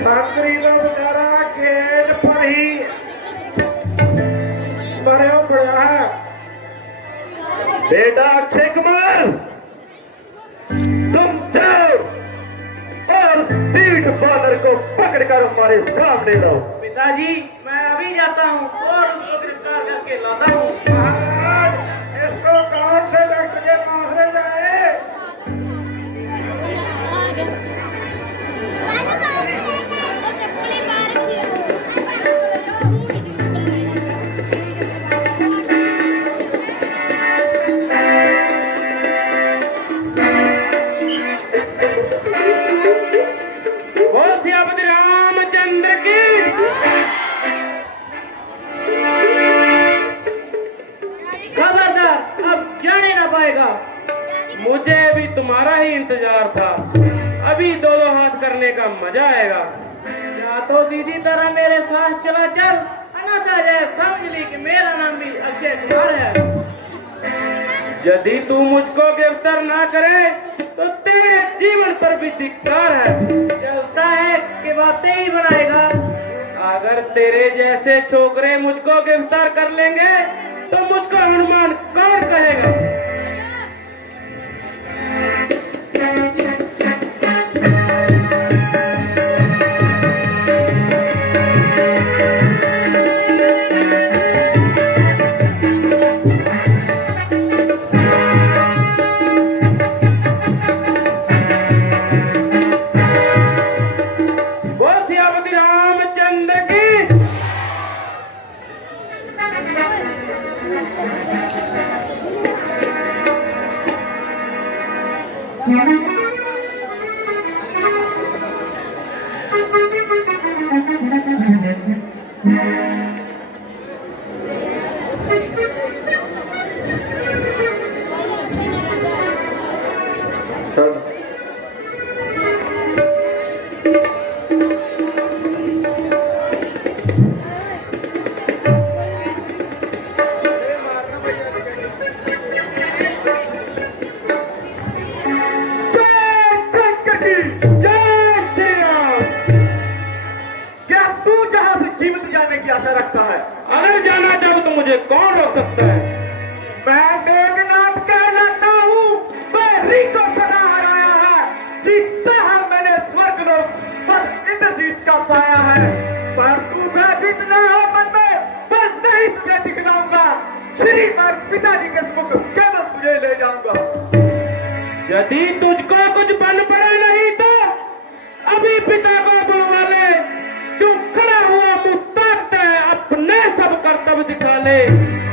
संतरी तो बेचारा खेत पर ही मरे पड़ा है। बेटा अक्षय कुमार, तुम जाओ और स्पीड बॉलर को पकड़कर हमारे सामने लाओ। पिताजी, मैं अभी जाता हूँ और उसको गिरफ्तार करके लाता हूँ। महाराज, इसको कौन से डॉक्टर के पास ले जाए? रामचंद्र की। खबरदार, अब जाने ना पाएगा। मुझे भी तुम्हारा ही इंतजार था। अभी दो दो हाथ करने का मजा आएगा। या तो सीधी तरह मेरे साथ चला चल, अन्यथा जाए समझ ली कि मेरा नाम भी अक्षय कुमार है। यदि तू मुझको गिरफ्तार ना करे तो तेरे जीवन पर भी धिक्कार है। चलता है कि बातें ही बनाएगा। अगर तेरे जैसे छोकरे मुझको गिरफ्तार कर लेंगे तो मुझको हनुमान कौन कहेगा? रखता है। अगर जाना चाहो तो मुझे कौन रोक सकता है? मैं मेघनाथ कहलाता हूँ। मैं को सदा हराया है। जीतता है मैंने स्वर्ग लोक पर इंद्रजीत का पाया है। पर तू जितना है मन में, पर नहीं तुझे दिखलाऊंगा। श्रीमान पिताजी के मुख केवल तुझे ले जाऊंगा। यदि तुझको कुछ बन पड़े नहीं तो अभी पिता को बुलवा ले। तू खड़ा हुआ मुंह ताकता है, अपने सब कर्तव्य दिखा ले।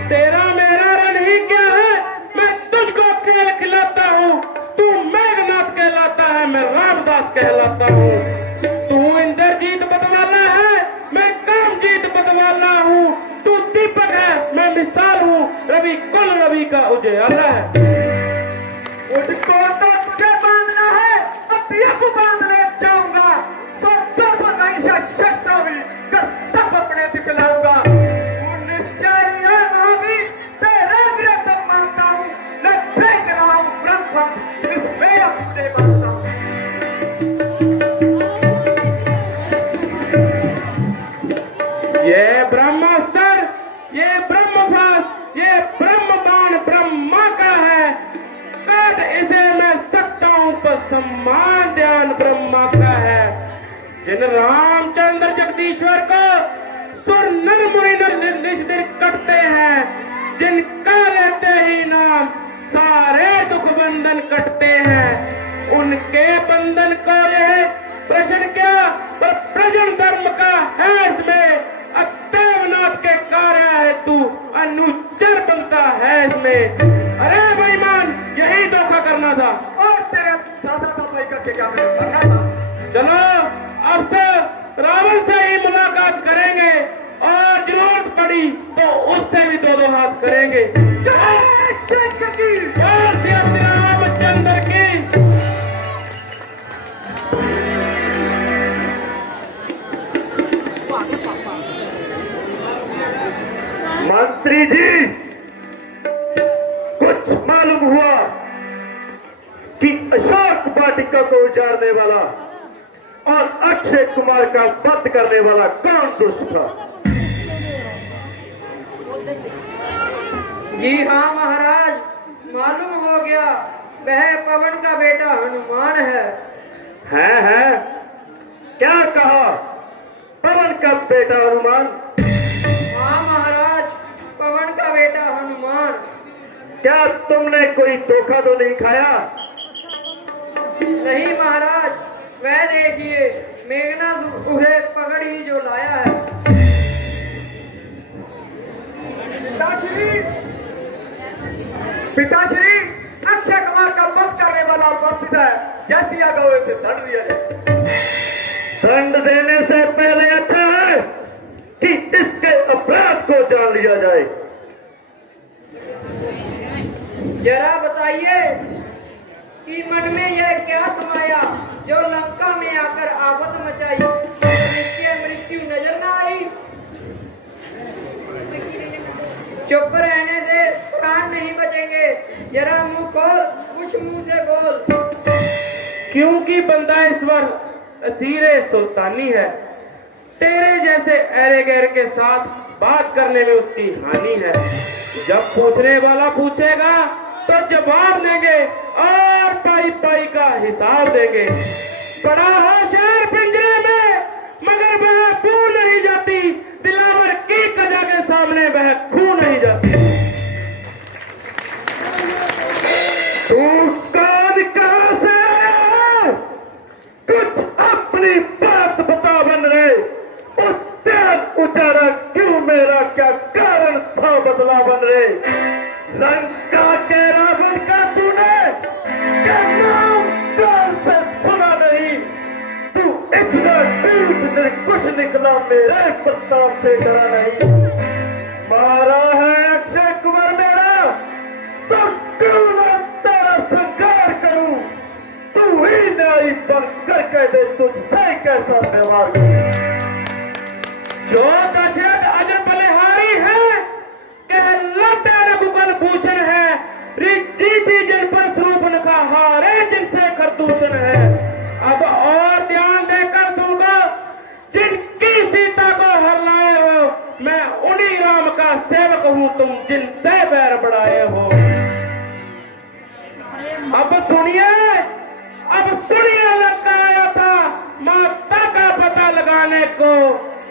तेरा मेरा रण ही क्या है? मैं तुझको खेल खिलाता हूँ। तू मेघनाथ कहलाता है, मैं रामदास कहलाता हूँ। तू इंद्रजीत बदवाला है, मैं कामजीत बदवाला हूँ। तू दीपक है, मैं मिसाल हूँ। रवि कुल रवि का उजियारा है। मुझको तो तुझे बांधना है, अब को बांध ले जाऊंगा। तो नहीं शस्त्र भी सब अपने दिखलाऊंगा। तेरा विरत मानता हूँ, मैं फेंक रहा हूँ ब्रह्म इसमें अपने बनता हूँ। ये ब्रह्मास्त्र सम्मान ध्यान ब्रह्मा का है। जिन रामचंद्र जगदीश्वर को सुर नर मुनि निज दिन कटते हैं, जिनका लेते ही नाम सारे दुख बंधन कटते हैं, उनके बंधन को यह प्रश्न क्या पर प्रश्न धर्म का है इसमें। देवनाथ के कार्य है तू अनुचर बनता है इसमें। अरे बेईमान, यही धोखा करना था और तेरे सादा का भाई करके क्या करना था? चलो अब से रावण से ही मुलाकात करेंगे और जरूरत पड़ी तो उससे भी दो हाथ करेंगे। और श्री रामचंद्र की। मंत्री जी, कुछ मालूम हुआ कि अशोक वाटिका को उजाड़ने वाला और अक्षय कुमार का वध करने वाला कौन दुष्ट था? जी हाँ महाराज, मालूम हो गया, वह पवन का बेटा हनुमान है। क्या कहा? पवन का बेटा हनुमान? हाँ महाराज, पवन का बेटा हनुमान। क्या तुमने कोई धोखा तो नहीं खाया? नहीं महाराज, वह देखिए मेघनाथ उन्हें पकड़ ही जो लाया है। पिताश्री, अक्षय कुमार का वध करने वाला उपस्थित है। जैसी आगे उसे दंड दिया जाए। दंड देने से पहले अच्छा है कि इसके अपराध को जान लिया जाए। जरा बताइए कि मन में यह क्या समाया जो लंका में आकर आफत मचाई, जिसकी मृत्यु नजर न आई। चुप रहने से प्राण नहीं बचेंगे, जरा मुंह खोल, कुछ मुंह से बोल। क्योंकि बंदा ईश्वर असीरे सुल्तानी है, तेरे जैसे ऐरे गैर के साथ बात करने में उसकी हानि है। जब पूछने वाला पूछेगा तो जवाब देंगे और पाई पाई का हिसाब देंगे। बड़ा होशियार पिंजरे में मगर वह बू नहीं जाती, दिलावर की कजा के सामने वह खू नहीं जाती। तू कौन, कहां से आया? कुछ अपनी बात बता बन रहे। उद्यान उजाड़ा क्यों मेरा, क्या कारण था बदला बन रहे? लंका के रावण का तूने क्या नाम कान से सुना नहीं? तू इतना टूट कुछ निकला, मेरे प्रताप से डरा नहीं। मारा है अक्षय कुमार मेरा, तो क्यों न तेरा संगार करूं? तू ही न्यायी बनकर कह दे तुझसे कैसा व्यवहार करूं? जो दशरथ अजर बलिहारी है, कह लौटा रघुकुल भूषण है, जीती जिन पर स्वरूप का हारे जिनसे खरदूषण है। अब और ध्यान देकर सुनकर, जिनकी सीता को हर लाए हो, मैं उन्हीं राम का सेवक हूं, तुम जिनसे बैर बढ़ाए हो। अब सुनिए लंका आया था माता का पता लगाने को,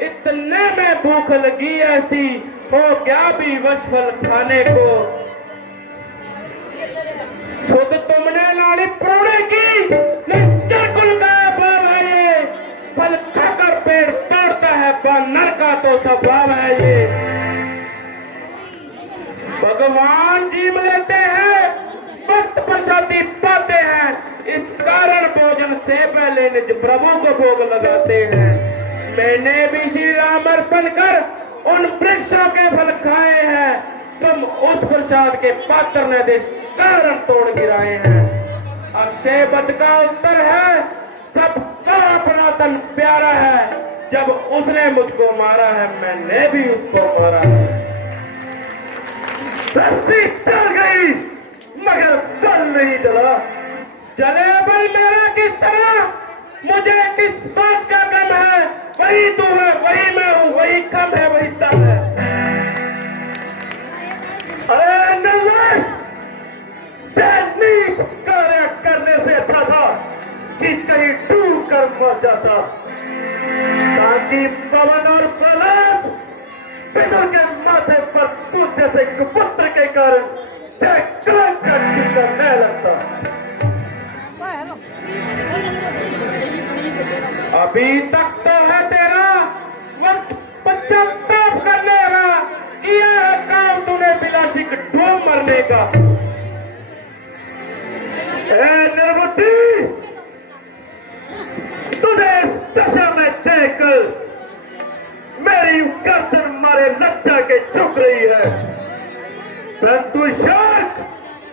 इतने में भूख लगी ऐसी हो क्या भी वशफल खाने को। खुद तुमने लाली प्रोड़े की, निश्चय कुल का भाव है ये, फल खाकर पेड़ तोड़ता है बानर का तो स्वभाव है ये। भगवान जीव लेते हैं, भक्त प्रसादी पाते हैं, इस कारण भोजन से पहले निज प्रभु को भोग लगाते हैं। मैंने भी श्री राम अर्पण कर उन वृक्षों के फल खाए हैं, तुम उस प्रसाद के पात्र ने इस कारण तोड़ गिराए हैं। अक्षय वध का उत्तर है, सबका अपना तन प्यारा है, जब उसने मुझको मारा है मैंने भी उसको मारा है। रस्सी चल गई मगर बल नहीं चला। चले बल मेरा किस तरह, मुझे किस बात का गम है, वही तू है वही मैं हूँ, वही कम है वही तम है। अरे निर्लज, नीच कार्य करने से अच्छा था दूध जैसे कुपुत्र के कारण चाहे कलंक का टीका न लगता। अभी तक तो है तेरा वक्त पश्चाताप करने का, किया है काम तूने बिलासी डूब मरने का। निर्बुद्धि, तुझे इस दशा में देखकर मेरी गर्दन मारे लज्जा के झुक रही है, परंतु शायद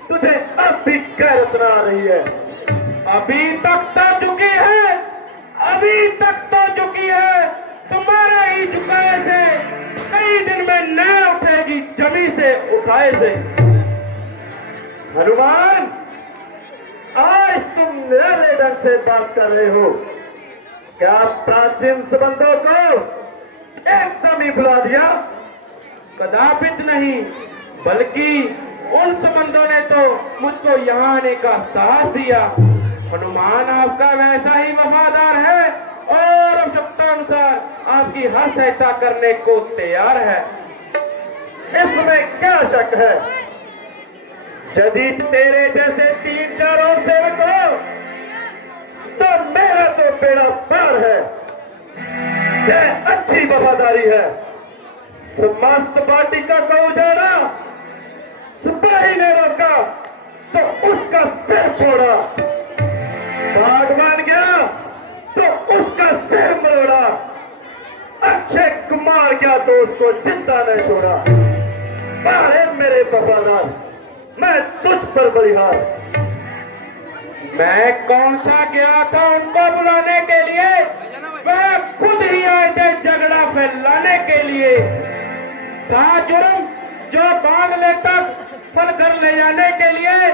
तुझे अब भी गैरत न आ रही है। अभी तक तो झुकी है, अभी तक तो झुकी है, तुम्हारे ही झुकाए से कई दिन में न उठेगी जमी से उठाए से। हनुमान, आज तुम निराले ढंग से बात कर रहे हो। क्या प्राचीन संबंधों को एकदम ही भुला दिया? कदापित नहीं, बल्कि उन संबंधों ने तो मुझको यहाँ आने का साहस दिया। हनुमान आपका वैसा ही वफादार है और आवश्यकता अनुसार आपकी हर सहायता करने को तैयार है। इसमें क्या शक है? यदि तेरे जैसे 3-4 और सेवक हो तो मेरा तो बेड़ा पार है। यह अच्छी वफादारी है। समस्त वाटिका को उजाड़ा, सिपाही ने रोका तो उसका सिर फोड़ा, बागवान गया तो उसका सिर मरोड़ा, अक्षय कुमार गया तो उसको जिंदा न छोड़ा। अरे मेरे वफादार, मैं तुझ पर बलिहार। मैं कौन सा गया था उनको बुलाने के लिए, वह खुद ही आए थे झगड़ा फैलाने के लिए। था जुर्म जो बांध ले तक फल घर ले जाने के लिए।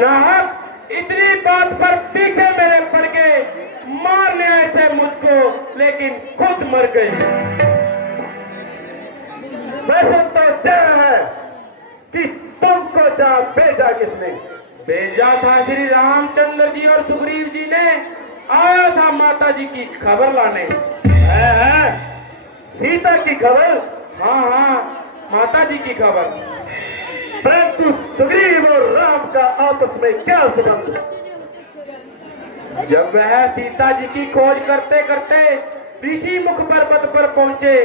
नाहक इतनी बात पर पीछे मेरे पड़ गए, मारने आए थे मुझको लेकिन खुद मर गए। वैसे तो तय है कि तुमको जहां भेजा किसने? भेजा था श्री रामचंद्र जी और सुग्रीव जी ने। आया था माता जी की खबर लाने। है? सीता की खबर? हाँ हाँ, माता जी की खबर। परंतु सुग्रीव और राम का आपस में क्या संबंध? जब वह सीता जी की खोज करते करते ऋषि मुख पर्वत पर पहुंचे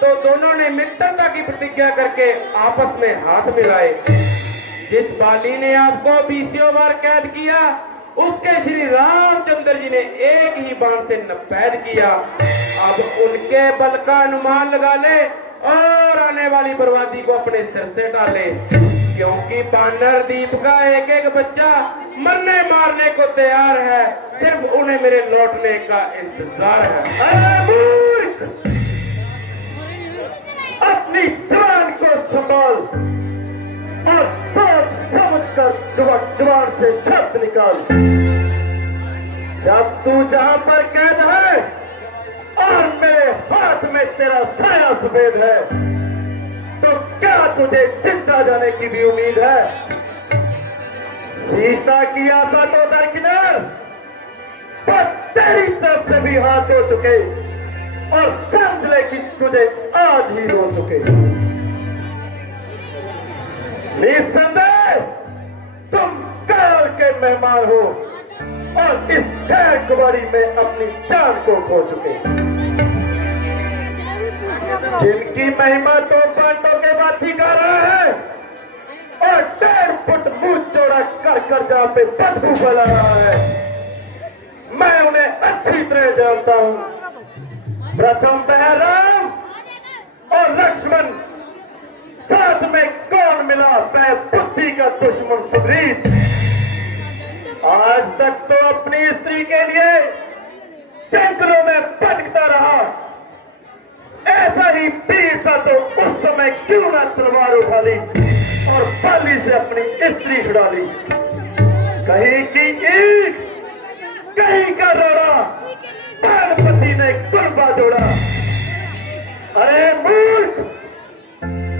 तो दोनों ने मित्रता की प्रतिज्ञा करके आपस में हाथ मिलाए। जिस बाली ने आपको 20 बार कैद किया, उसके श्री रामचंद्र जी ने एक ही बाण से नपैद किया। अब उनके बल का अनुमान लगा ले और आने वाली बर्बादी को अपने सिर से डाले, क्योंकि बानर द्वीप का एक एक बच्चा मरने मारने को तैयार है। सिर्फ उन्हें मेरे लौटने का इंतजार है। अपनी जान को संभाल और सोच समझ कर जुबान से शब्द निकाल। जब तू जहां पर कैद है और मेरे हाथ में तेरा साया सफेद है, तो क्या तुझे जिंदा जाने की भी उम्मीद है? सीता की आशा तो दरकिनार, पर तेरी तरफ से भी हाथ हो चुके और समझ ले कि तुझे आज ही रो चुके। निस्संदेह तुम काल के मेहमान हो और इस खैर कुमारी में अपनी जान को खो चुके, जिनकी महिमा तो पांडवों के बाती का रहा है और 1.5 फुट मुंह चौड़ा कर जहां पे बदबू फैला रहा है। मैं उन्हें अच्छी तरह जानता हूं। प्रथम वह राम और लक्ष्मण, साथ में कौन मिला? वह बुद्धि का दुश्मन सुग्रीव। आज तक तो अपनी स्त्री के लिए जंगलों में भटकता रहा। ऐसा ही वीर था तो उस समय क्यों ना तलवार उठा ली और बाली से अपनी स्त्री छुड़ा ली। कहीं की ईंट, कहीं का रोड़ा, पार्वती ने कुर्बा जोड़ा। अरे मूर्ख,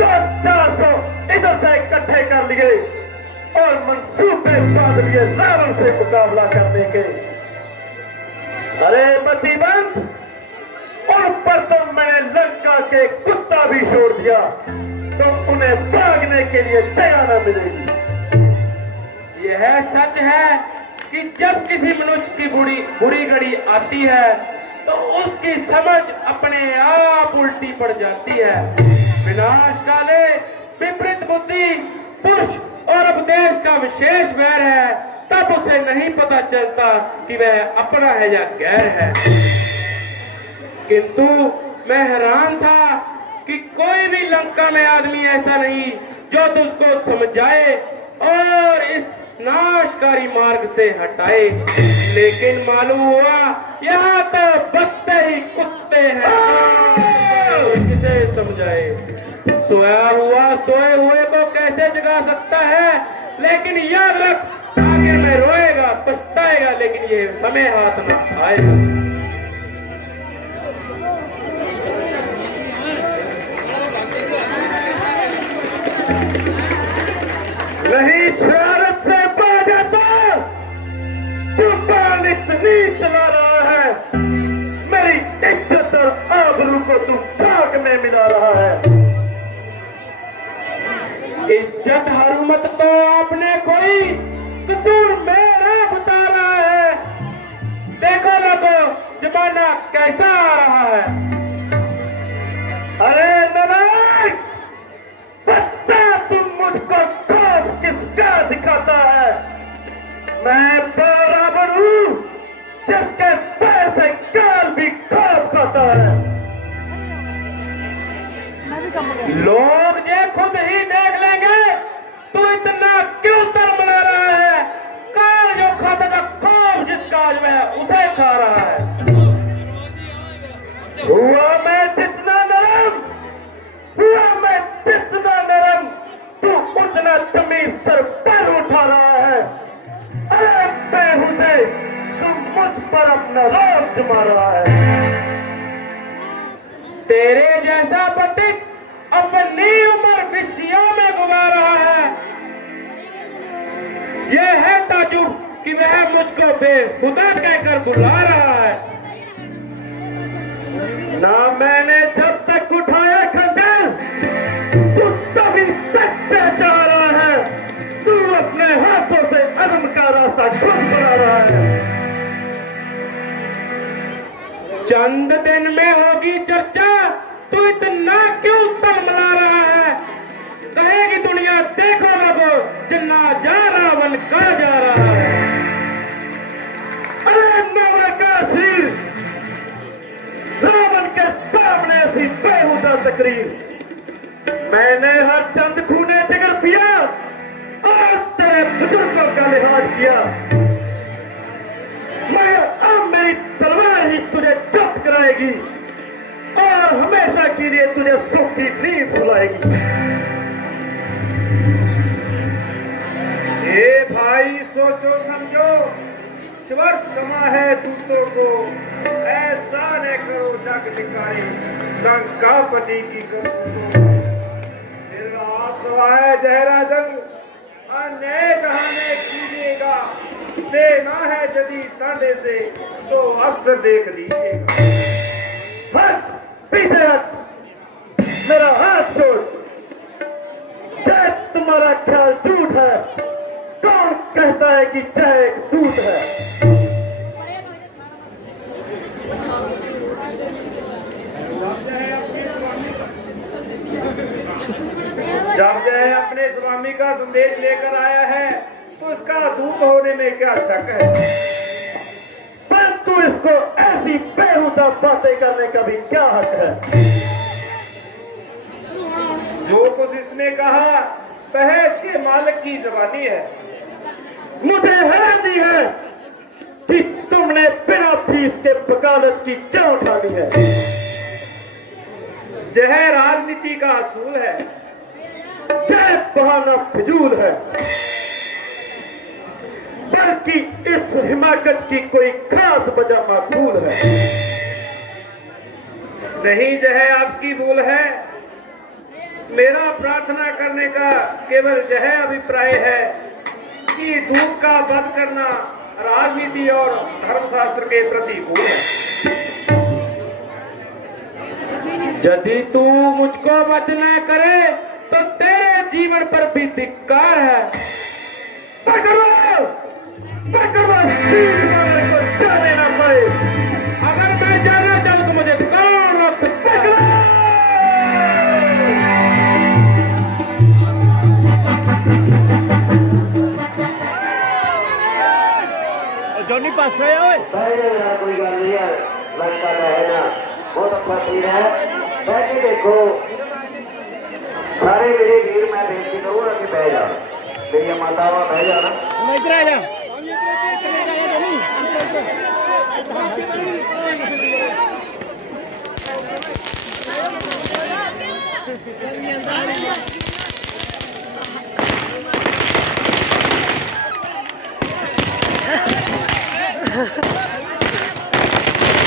400 इधर से इकट्ठे कर लिए और मंसूबे बांध लिए रावण से मुकाबला करने के। अरे मतिमंद, और ऊपर तो मैंने लंका के कुत्ता भी छोड़ दिया तो उन्हें भागने के लिए जगह न मिलेगी। यह सच है कि जब किसी मनुष्य की बुरी घड़ी आती है तो उसकी समझ अपने आप उल्टी पड़ जाती है। विनाश काले विपरीत बुद्धि पुरुष और उपदेश का विशेष वैर है, तब उसे नहीं पता चलता कि वह अपना है या गैर है। किंतु मैं हैरान था कि कोई भी लंका में आदमी ऐसा नहीं जो तुझको समझाए और इस नाशकारी मार्ग से हटाए। लेकिन मालूम हुआ यहाँ तो बसते ही कुत्ते हैं, किसे समझाए। सोया हुआ सोए हुए को कैसे जगा सकता है, लेकिन याद रख आगे में रोएगा पछताएगा, लेकिन ये समय हाथ में आएगा। नहीं शरारत से पा जाता, जुबान इतनी चला रहा है, मेरी इज्जत और आबरू को तू खाक में मिला रहा है। इज्जत हरमत तो आपने कोई कसूर मेरा बता रहा है। देखो लोगो जमाना कैसा आ रहा है। अरे नालायक, बता तुम मुझको खौफ किसका दिखाता है? मैं बराबर हूँ जिसके पैसे काल भी खौफ खाता है। लोग जे खुद ही देख लेंगे तू इतना क्यों तड़मड़ा रहा है। काल जो खाता था खौफ जिसका आज वह उसे खा रहा है। हुआ मैं जितना नरम, हुआ मैं जितना नरम, तू उतना तमीज सर पर उठा रहा है। अरे बेहुदे, तू मुझ पर अपना रोब जमा रहा है। तेरे जैसा पंडित अपनी उम्र विषयों में गुमा रहा है। यह है ताजुब कि वह मुझको बेखुदा कहकर बुला रहा है। ना मैंने जब तक उठाया खंजर, तू तभी तक चढ़ा रहा है। तू अपने हाथों से अदम का रास्ता खुद बना रहा है। चंद दिन में होगी चर्चा, तू इतना क्यों तलमला रहा है। कहेगी दुनिया देखो लोगो जिन्ना जा रावण का जा रहा है। अरे नवरकाशी, रावण के सामने ऐसी बेहुदा तकरीर। मैंने हर चंद खूने जिगर पिया और तेरे बुजुर्गों का लिहाज किया, मगर अब मेरी तलवार ही तुझे चुप कराएगी और हमेशा के लिए तुझे सुख की नींद सुलाएगी। ए भाई सोचो समझो, स्वर समा है दूतों को, ऐसा न करो जग धिकारी, लंकापति की करो। है जहरा जंग अन्य जहाने कीजिएगा, देना है यदि तांडे से तो अवसर देख लीजिएगा। हट, पीछे हट, मेरा हाथ छोड़। चाहे तुम्हारा ख्याल झूठ है, कौन कहता है कि चाहे एक दूत है। जब यह अपने स्वामी का संदेश लेकर आया है तो उसका दूत होने में क्या शक है। परंतु इसको ऐसी बेहुदा बातें करने का भी क्या हक है। जो कुछ इसने कहा वह इसके मालिक की जबानी है। मुझे हैरानी है कि तुमने बिना फीस के वकालत की क्यों उठानी है। यह राजनीति का असूल है। चाहे बहाना फिजूल है, बल्कि इस हिमाकत की कोई खास वजह माकूल है। नहीं, यह आपकी भूल है। मेरा प्रार्थना करने का केवल यह अभिप्राय है कि दूत का वध करना राजनीति और धर्मशास्त्र के प्रतिकूल है। यदि तू मुझको वध न करे तो तेरे जीवन पर भी धिक्कार है। पकड़ो! पकड़ो! को जाने ना पड़े। अगर मैं जाना चाहूं तो मुझे कौन रोक सकता है? जॉनी पास है ओए। यार कोई गल नहीं यार, लगता तो है ना, बहुत अच्छा सीन है। बैठे देखो सारे मेरे वीर, मैं बेनती करूंगा कि बह जा, मेरी मातावा बह जाना। इधर आ जा।